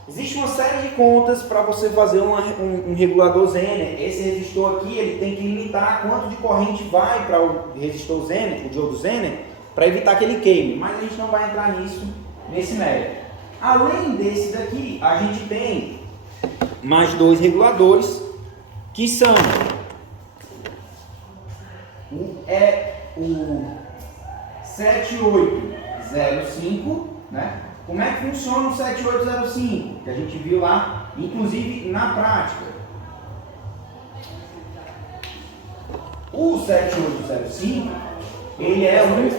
Existe uma série de contas para você fazer um regulador Zener. Esse resistor aqui, ele tem que limitar quanto de corrente vai para o resistor Zener, o diodo Zener, para evitar que ele queime, mas a gente não vai entrar nisso nesse mérito. Além desse daqui, a gente tem mais dois reguladores, que são o 7805, né? Como é que funciona o 7805? Que a gente viu lá, inclusive na prática. O 7805, ele é um...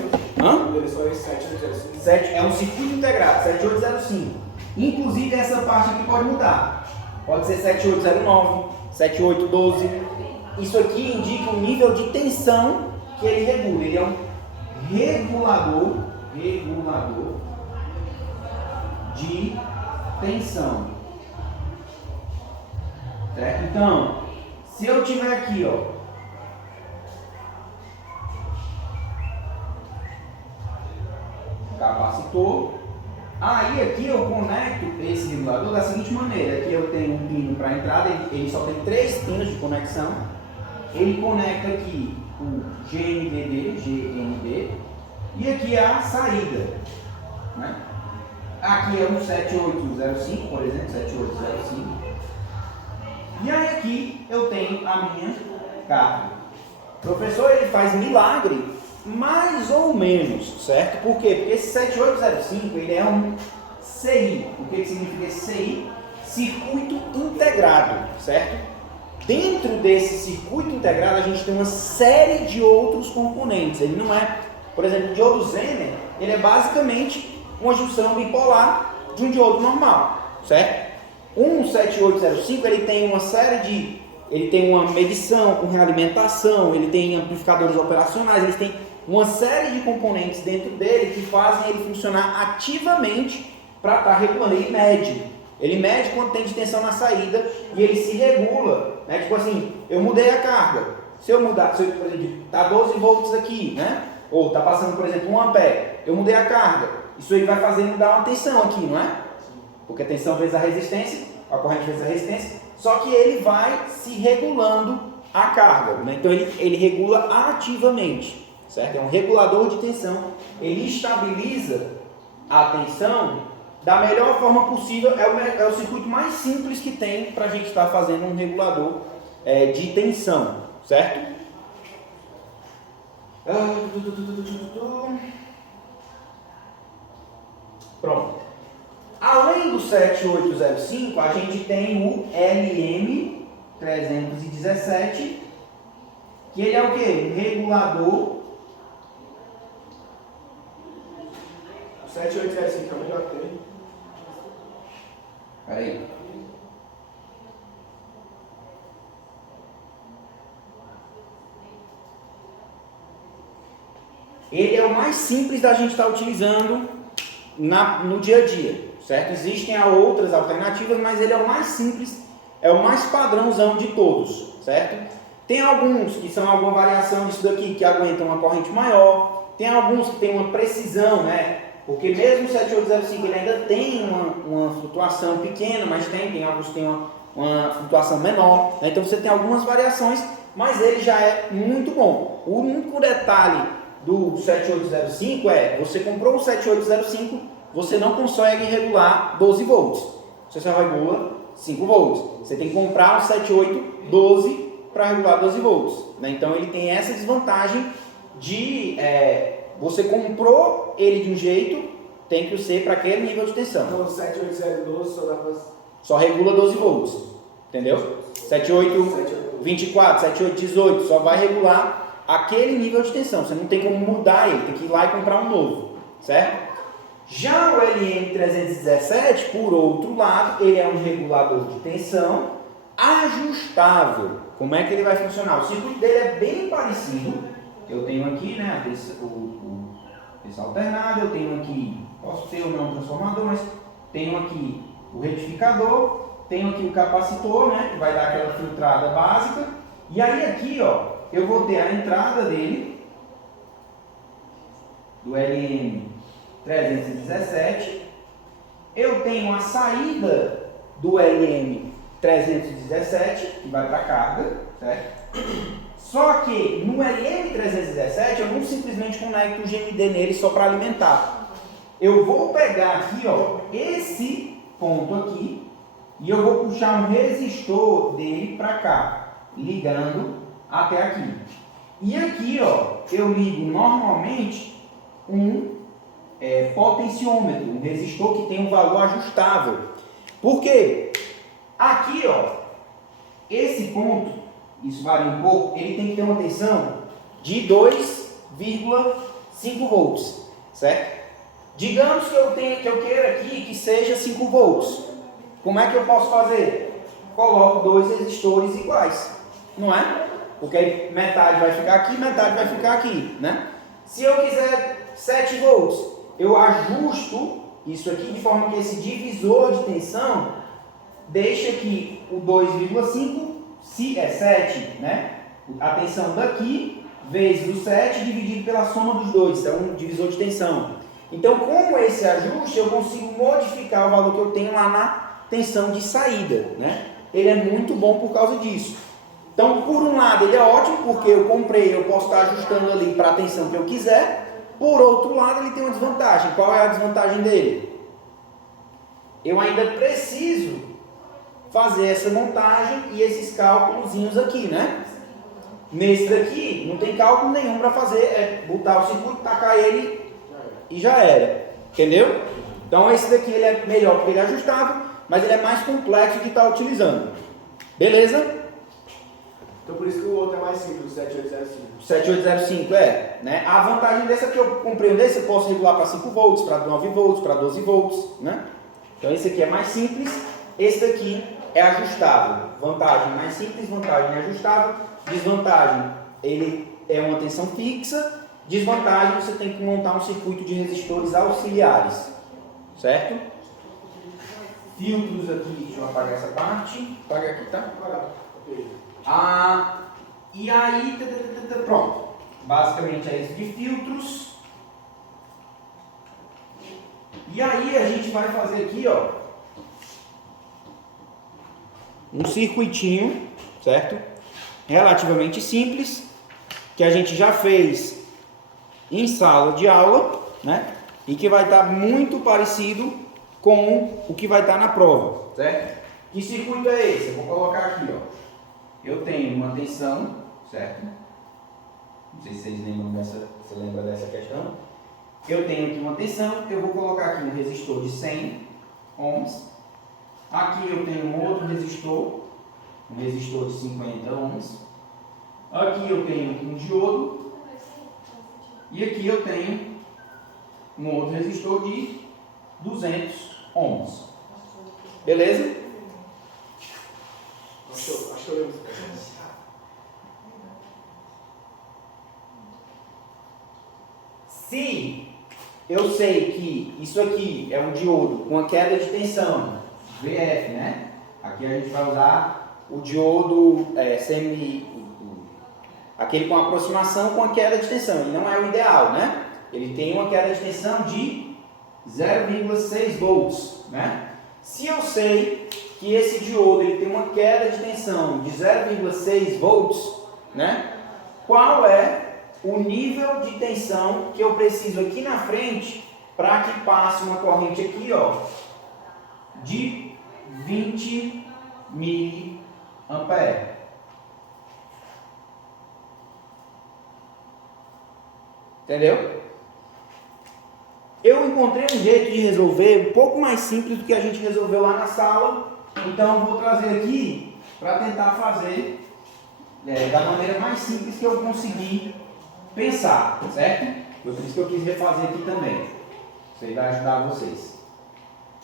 Ele só é 7805. É um circuito integrado, 7805. Inclusive essa parte aqui pode mudar. Pode ser 7809, 7812. Isso aqui indica o nível de tensão que ele regula. Ele é um regulador de tensão. Certo? Então, se eu tiver aqui, ó, capacitor, aí aqui eu conecto esse regulador da seguinte maneira. Aqui eu tenho um pino para entrada, ele só tem 3 pinos de conexão. Ele conecta aqui o GND, e aqui a saída, né? Aqui é um 7805, por exemplo, 7805. E aí aqui eu tenho a minha carga. O professor, ele faz milagre, mais ou menos, certo? Por quê? Porque esse 7805, ele é um CI. O que significa esse CI? Circuito integrado, certo? Dentro desse circuito integrado, a gente tem uma série de outros componentes. Ele não é, por exemplo, o diodo Zener, ele é basicamente uma junção bipolar de um diodo normal, certo? Um 7805, ele tem uma série de... Ele tem uma medição com realimentação, ele tem amplificadores operacionais, ele tem uma série de componentes dentro dele que fazem ele funcionar ativamente para estar regulando. Ele mede quanto tem de tensão na saída e ele se regula, né? Tipo assim, eu mudei a carga. Se eu mudar, por exemplo, está 12 volts aqui, né? Ou está passando, por exemplo, 1 ampere, eu mudei a carga. Isso aí vai fazer mudar uma tensão aqui, não é? Porque a tensão vezes a resistência, a corrente vezes a resistência, só que ele vai se regulando a carga, né? Então ele regula ativamente, certo? É um regulador de tensão, ele estabiliza a tensão da melhor forma possível, é o circuito mais simples que tem para a gente estar fazendo um regulador de tensão, certo? Pronto. Além do 7805, a gente tem o LM317, que ele é o quê? Um regulador. 7805 também já tem. Peraí. Ele é o mais simples da gente estar utilizando no dia a dia, certo? Existem outras alternativas, mas ele é o mais simples, é o mais padrãozão de todos, certo? Tem alguns que são alguma variação disso daqui, que aguentam uma corrente maior, tem alguns que tem uma precisão, né? Porque mesmo o 7805 ele ainda tem uma flutuação pequena, mas tem alguns que tem uma flutuação menor, né? Então você tem algumas variações, mas ele já é muito bom. O único detalhe do 7805 você comprou um 7805, você não consegue regular 12 volts, você só regula 5 volts. Você tem que comprar um 7812 para regular 12 volts, né? Então ele tem essa desvantagem de você comprou ele de um jeito, tem que ser para aquele nível de tensão. Então o 78012 só dá para... Só regula 12 volts, entendeu? 7824, 7818 só vai regular aquele nível de tensão, você não tem como mudar ele, tem que ir lá e comprar um novo, certo? Já o LM317, por outro lado, ele é um regulador de tensão ajustável. Como é que ele vai funcionar? O circuito dele é bem parecido. Eu tenho aqui, né, esse alternado, eu tenho aqui, posso ter ou não um transformador, mas tenho aqui o retificador tenho aqui o capacitor, né, que vai dar aquela filtrada básica. E aí aqui, ó, eu vou ter a entrada dele, do LM317. Eu tenho a saída do LM317, que vai para a carga, certo? Só que no LM317 eu não simplesmente conecto o GND nele só para alimentar. Eu vou pegar aqui, ó, esse ponto aqui, e eu vou puxar um resistor dele para cá, ligando até aqui. E aqui, ó, eu ligo normalmente um potenciômetro, um resistor que tem um valor ajustável. Por quê? Aqui, ó, esse ponto, isso varia um pouco, ele tem que ter uma tensão de 2,5 volts, certo? Digamos que eu queira aqui que seja 5 volts. Como é que eu posso fazer? Coloco dois resistores iguais, não é? Porque aí metade vai ficar aqui, metade vai ficar aqui, né? Se eu quiser 7 volts, eu ajusto isso aqui de forma que esse divisor de tensão deixa que o 2,5 se é 7, né? A tensão daqui vezes o 7 dividido pela soma dos dois, é um divisor de tensão. Então, com esse ajuste, eu consigo modificar o valor que eu tenho lá na tensão de saída, né? Ele é muito bom por causa disso. Então, por um lado, ele é ótimo porque eu comprei, eu posso estar ajustando ali para a tensão que eu quiser. Por outro lado, ele tem uma desvantagem. Qual é a desvantagem dele? Eu ainda preciso fazer essa montagem e esses cálculozinhos aqui, né? Nesse daqui, não tem cálculo nenhum para fazer, é botar o circuito, tacar ele e já era. Entendeu? Então, esse daqui ele é melhor porque ele é ajustável, mas ele é mais complexo de estar utilizando. Beleza? Então por isso que o outro é mais simples, o 7805. 7805, né? A vantagem desse é que eu comprei um desse, eu posso regular para 5 volts, para 9 volts, para 12 volts, né? Então esse aqui é mais simples, esse daqui é ajustável. Vantagem mais simples, vantagem ajustável. Desvantagem, ele é uma tensão fixa. Desvantagem, você tem que montar um circuito de resistores auxiliares, certo? Filtros aqui, deixa eu apagar essa parte. Apaga aqui, tá? E aí, pronto. Basicamente é isso de filtros. E aí a gente vai fazer aqui, ó, um circuitinho, certo? Relativamente simples, que a gente já fez em sala de aula, né? E que vai estar muito parecido com o que vai estar na prova, certo? Que circuito é esse? Eu vou colocar aqui, ó. Eu tenho uma tensão, certo? Não sei se vocês lembram dessa questão. Eu tenho aqui uma tensão, eu vou colocar aqui um resistor de 100 ohms. Aqui eu tenho um outro resistor, um resistor de 50 ohms. Aqui eu tenho um diodo. E aqui eu tenho um outro resistor de 200 ohms. Beleza? Acho que eu lembro. Se eu sei que isso aqui é um diodo com a queda de tensão, VF, né? Aqui a gente vai usar o diodo aquele com aproximação com a queda de tensão. Ele não é o ideal, né? Ele tem uma queda de tensão de 0,6 volts, né? Se eu sei que esse diodo ele tem uma queda de tensão de 0,6 volts, né? Qual é o nível de tensão que eu preciso aqui na frente para que passe uma corrente aqui, ó, de 20 miliamperes. Entendeu? Eu encontrei um jeito de resolver um pouco mais simples do que a gente resolveu lá na sala, então vou trazer aqui para tentar fazer da maneira mais simples que eu conseguir pensar, certo? Foi por isso que eu quis refazer aqui também. Isso aí vai ajudar vocês.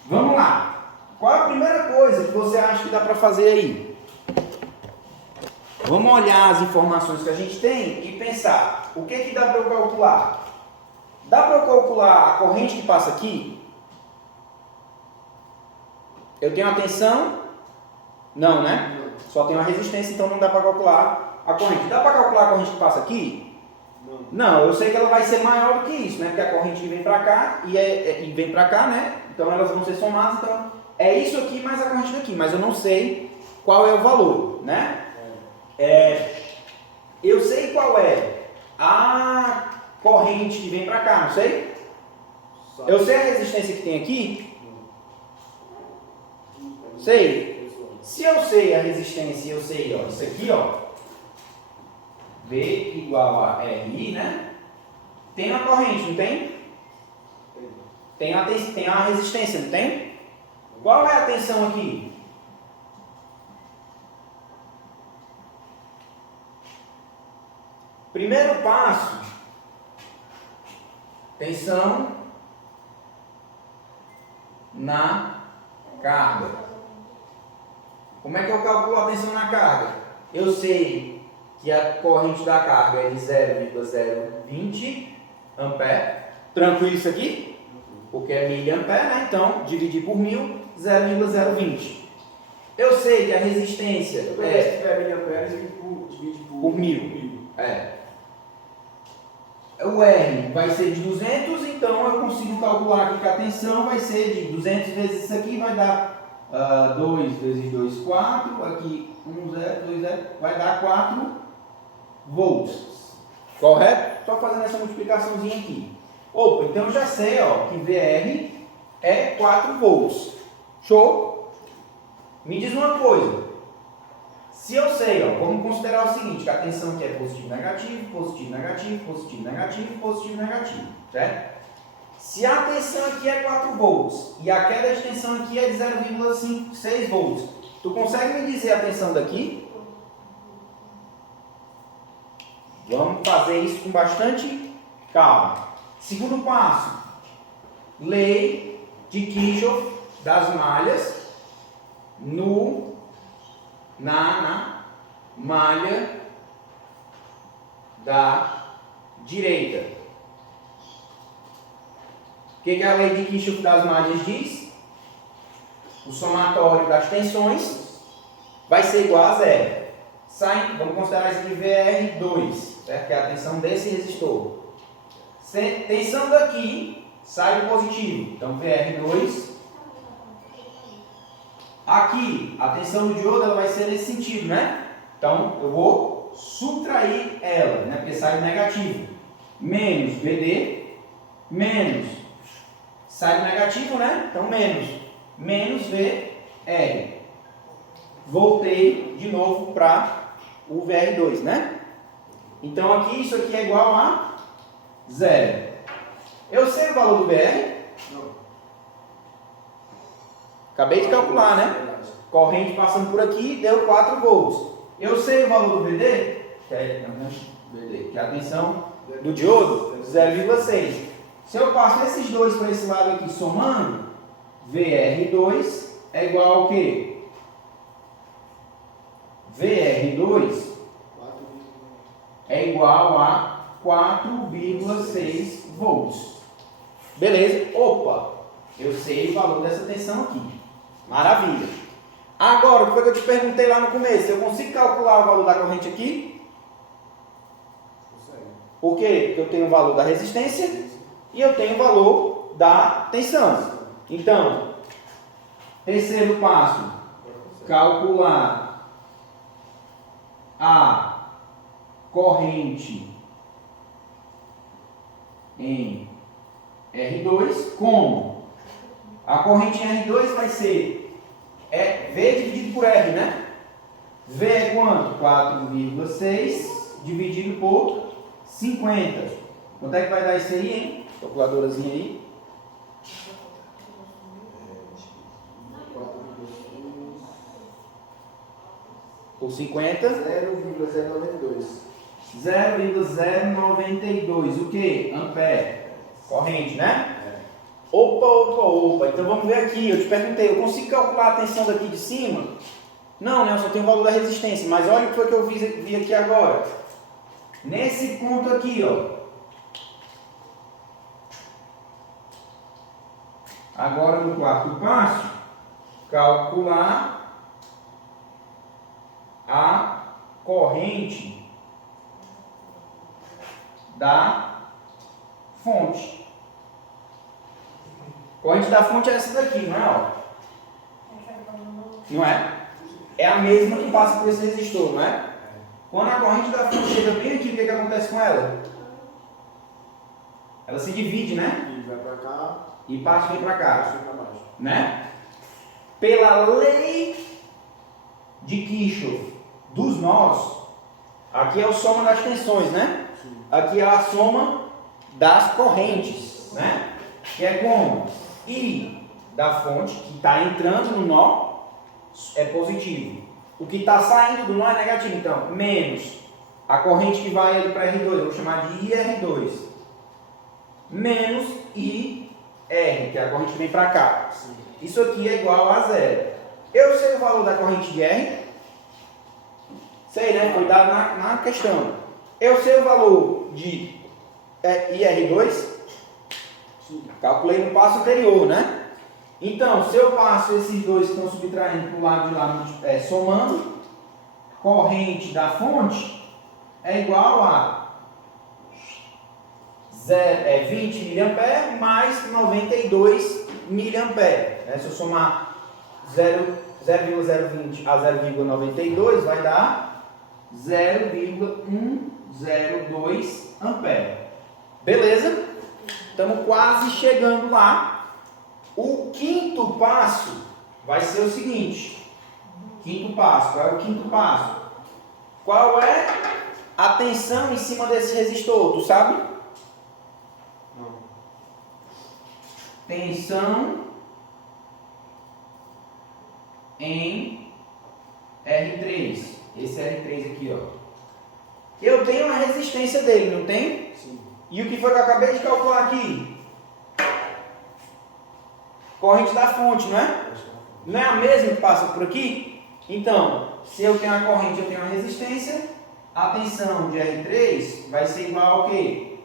Vamos lá. Qual é a primeira coisa que você acha que dá para fazer aí? Vamos olhar as informações que a gente tem e pensar. O que dá para eu calcular? Dá para eu calcular a corrente que passa aqui? Eu tenho a tensão Não, né? Só tem uma resistência, então não dá para calcular a corrente. Dá para calcular a corrente que passa aqui? Não, eu sei que ela vai ser maior do que isso, né? Porque a corrente que vem para cá e vem para cá, né? Então elas vão ser somadas, então é isso aqui mais a corrente daqui, mas eu não sei qual é o valor, né? Eu sei qual é a corrente que vem para cá, não sei? Eu sei a resistência que tem aqui? Sei. Se eu sei a resistência, eu sei, ó, isso aqui, ó, V igual a RI, né? Tem uma corrente, não tem? Tem a resistência, não tem? Qual é a tensão aqui? Primeiro passo, tensão na carga. Como é que eu calculo a tensão na carga? Eu sei que a corrente da carga é de 0,020 ampere. Tranquilo isso aqui? Porque é miliampere, né? Então, dividir por 1000, 0,020. Eu sei que a resistência Se tiver miliamperes, divide por 1000. O R vai ser de 200, então eu consigo calcular aqui que a tensão vai ser de 200 vezes isso aqui, vai dar 2 vezes 2, 4, aqui 1, 0, 2, 0, vai dar 4 volts. Correto? Só fazendo essa multiplicaçãozinha aqui. Opa, então eu já sei, ó, que VR é 4 volts. Show? Me diz uma coisa. Se eu sei, ó, vamos considerar o seguinte, que a tensão aqui é positivo, negativo, positivo, negativo, positivo, negativo, positivo, negativo, certo? Se a tensão aqui é 4 volts e a queda de tensão aqui é de 0,6 volts, tu consegue me dizer a tensão daqui? Vamos fazer isso com bastante calma. Segundo passo, lei de Kirchhoff das malhas na malha da direita. O que a lei de Kirchhoff das malhas diz? O somatório das tensões vai ser igual a zero. Vamos considerar isso aqui VR2, certo? Que é a tensão desse resistor. Tensão daqui sai do positivo, então VR2. Aqui, a tensão do diodo ela vai ser nesse sentido, né? Então, eu vou subtrair ela, né? Porque sai do negativo. Menos VD, menos, sai do negativo, né? Então, menos VR. Voltei de novo para o VR2, né? Então, aqui, isso aqui é igual a 0. Eu sei o valor do VR? Não. Acabei de calcular, né? Corrente passando por aqui deu 4 volts. Eu sei o valor do VD? Que é a tensão do diodo? 0,6. Se eu passo esses dois para esse lado aqui somando, VR2 é igual ao quê? VR2 é igual a 4,6 volts. Beleza? Opa! Eu sei o valor dessa tensão aqui. Maravilha. Agora, o que foi que eu te perguntei lá no começo? Eu consigo calcular o valor da corrente aqui? Por quê? Porque eu tenho o valor da resistência e eu tenho o valor da tensão. Então, terceiro passo, calcular a corrente em R2, como? A corrente em R2 vai ser V dividido por R, né? V é quanto? 4,6 dividido por 50. Quanto é que vai dar isso aí, hein? Calculadorazinha aí. Por 50. 0,092. 0,092. O que? Ampere. Corrente, né? Opa. Então vamos ver aqui. Eu te perguntei, eu consigo calcular a tensão daqui de cima? Não, né? Eu só tenho o valor da resistência. Mas olha o que foi que eu vi aqui agora. Nesse ponto aqui, ó. Agora no quarto passo, calcular corrente da fonte. Corrente da fonte é essa daqui, não é? Ó? Não é? É a mesma que passa por esse resistor, não é? Quando a corrente da fonte chega bem aqui, o que acontece com ela? Ela se divide, né? E vai pra cá. E parte vem para cá, Vem pra baixo. né? Pela lei de Kirchhoff dos nós, aqui é a soma das tensões, né? Sim. Aqui é a soma das correntes, né? Que é como I da fonte, que está entrando no nó, é positivo. O que está saindo do nó é negativo. Então, menos a corrente que vai ali para R2, eu vou chamar de IR2, menos IR, que é a corrente que vem para cá. Sim. Isso aqui é igual a zero. Eu sei o valor da corrente de R? Sei, né? Foi dado na questão. Eu sei o valor de IR2? Sim. Calculei no passo anterior, né? Então, se eu passo esses dois que estão subtraindo para o lado de lá, somando, corrente da fonte é igual a 20 mA mais 92 mA. Né? Se eu somar 0,020 a 0,92 vai dar 0,102 ampere. Beleza? Estamos quase chegando lá. O quinto passo vai ser o seguinte. Quinto passo. Qual é o quinto passo? Qual é a tensão em cima desse resistor? Tu sabe? Não. Tensão em R3. Esse R3 aqui, ó. Eu tenho a resistência dele, não tem? Sim. E o que foi que eu acabei de calcular aqui? Corrente da fonte, não é? Não é a mesma que passa por aqui? Então, se eu tenho a corrente, eu tenho a resistência, a tensão de R3 vai ser igual ao quê?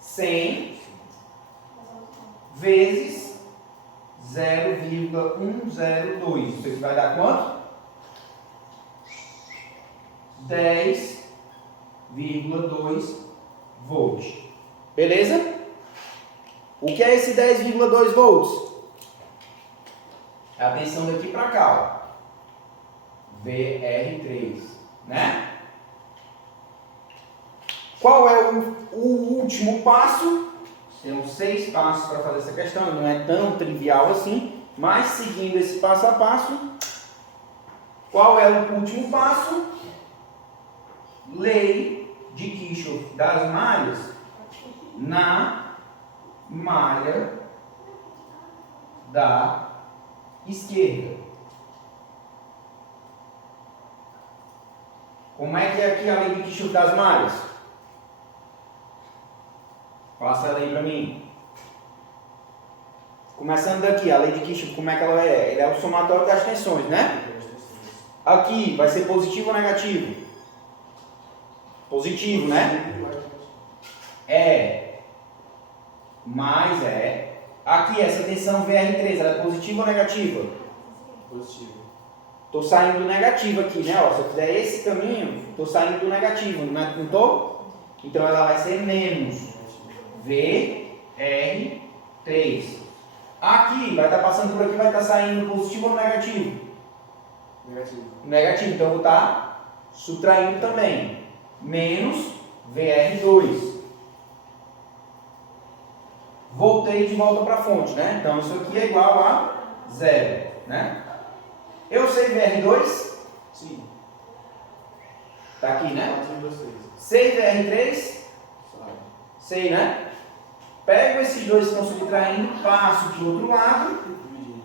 100 vezes 0,102. Isso aqui vai dar quanto? 10,2 volts. Beleza? O que é esse 10,2 volts? É a tensão daqui para cá, ó. VR3, né? Qual é o último passo? Temos 6 passos para fazer essa questão, não é tão trivial assim, mas seguindo esse passo a passo, qual é o último passo? Lei de Kirchhoff das malhas na malha da esquerda. Como é que é aqui a lei de Kirchhoff das malhas? Passa ela aí para mim. Começando daqui, a lei de Kirchhoff, como é que ela é? Ele é o somatório das tensões, né? Aqui vai ser positivo ou negativo? Positivo, né? Mais Aqui, essa tensão VR3, ela é positiva ou negativa? Positivo. Estou saindo do negativo aqui, né? Ó, se eu fizer esse caminho, estou saindo do negativo, não estou? Então ela vai ser menos VR3. Aqui, vai estar passando por aqui, vai estar saindo positivo ou negativo? Negativo. Negativo, então eu vou estar subtraindo também. Menos VR2. Voltei de volta para a fonte, né? Então isso aqui é igual a 0, né? Eu sei VR2? Sim. Tá aqui, né? 4,6. Sei VR3? Sabe. Sei, né? Pego esses dois que estão subtraindo, passo para o outro lado, Dividindo.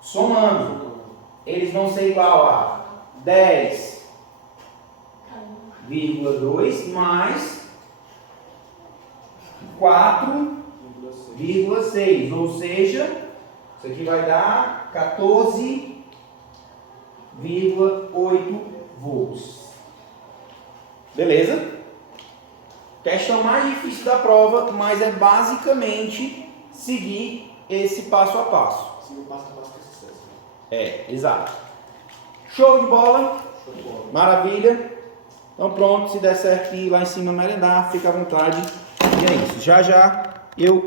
somando. Eles vão ser igual a 10,2 mais 4,6. Ou seja, isso aqui vai dar 14,8 volts. Beleza? Questão mais difícil da prova, mas é basicamente seguir esse passo a passo. Siga o passo a passo com sucesso. Exato. Show de bola. Maravilha. Então pronto, se der certo ir lá em cima merendar, fica à vontade. E é isso. Já já eu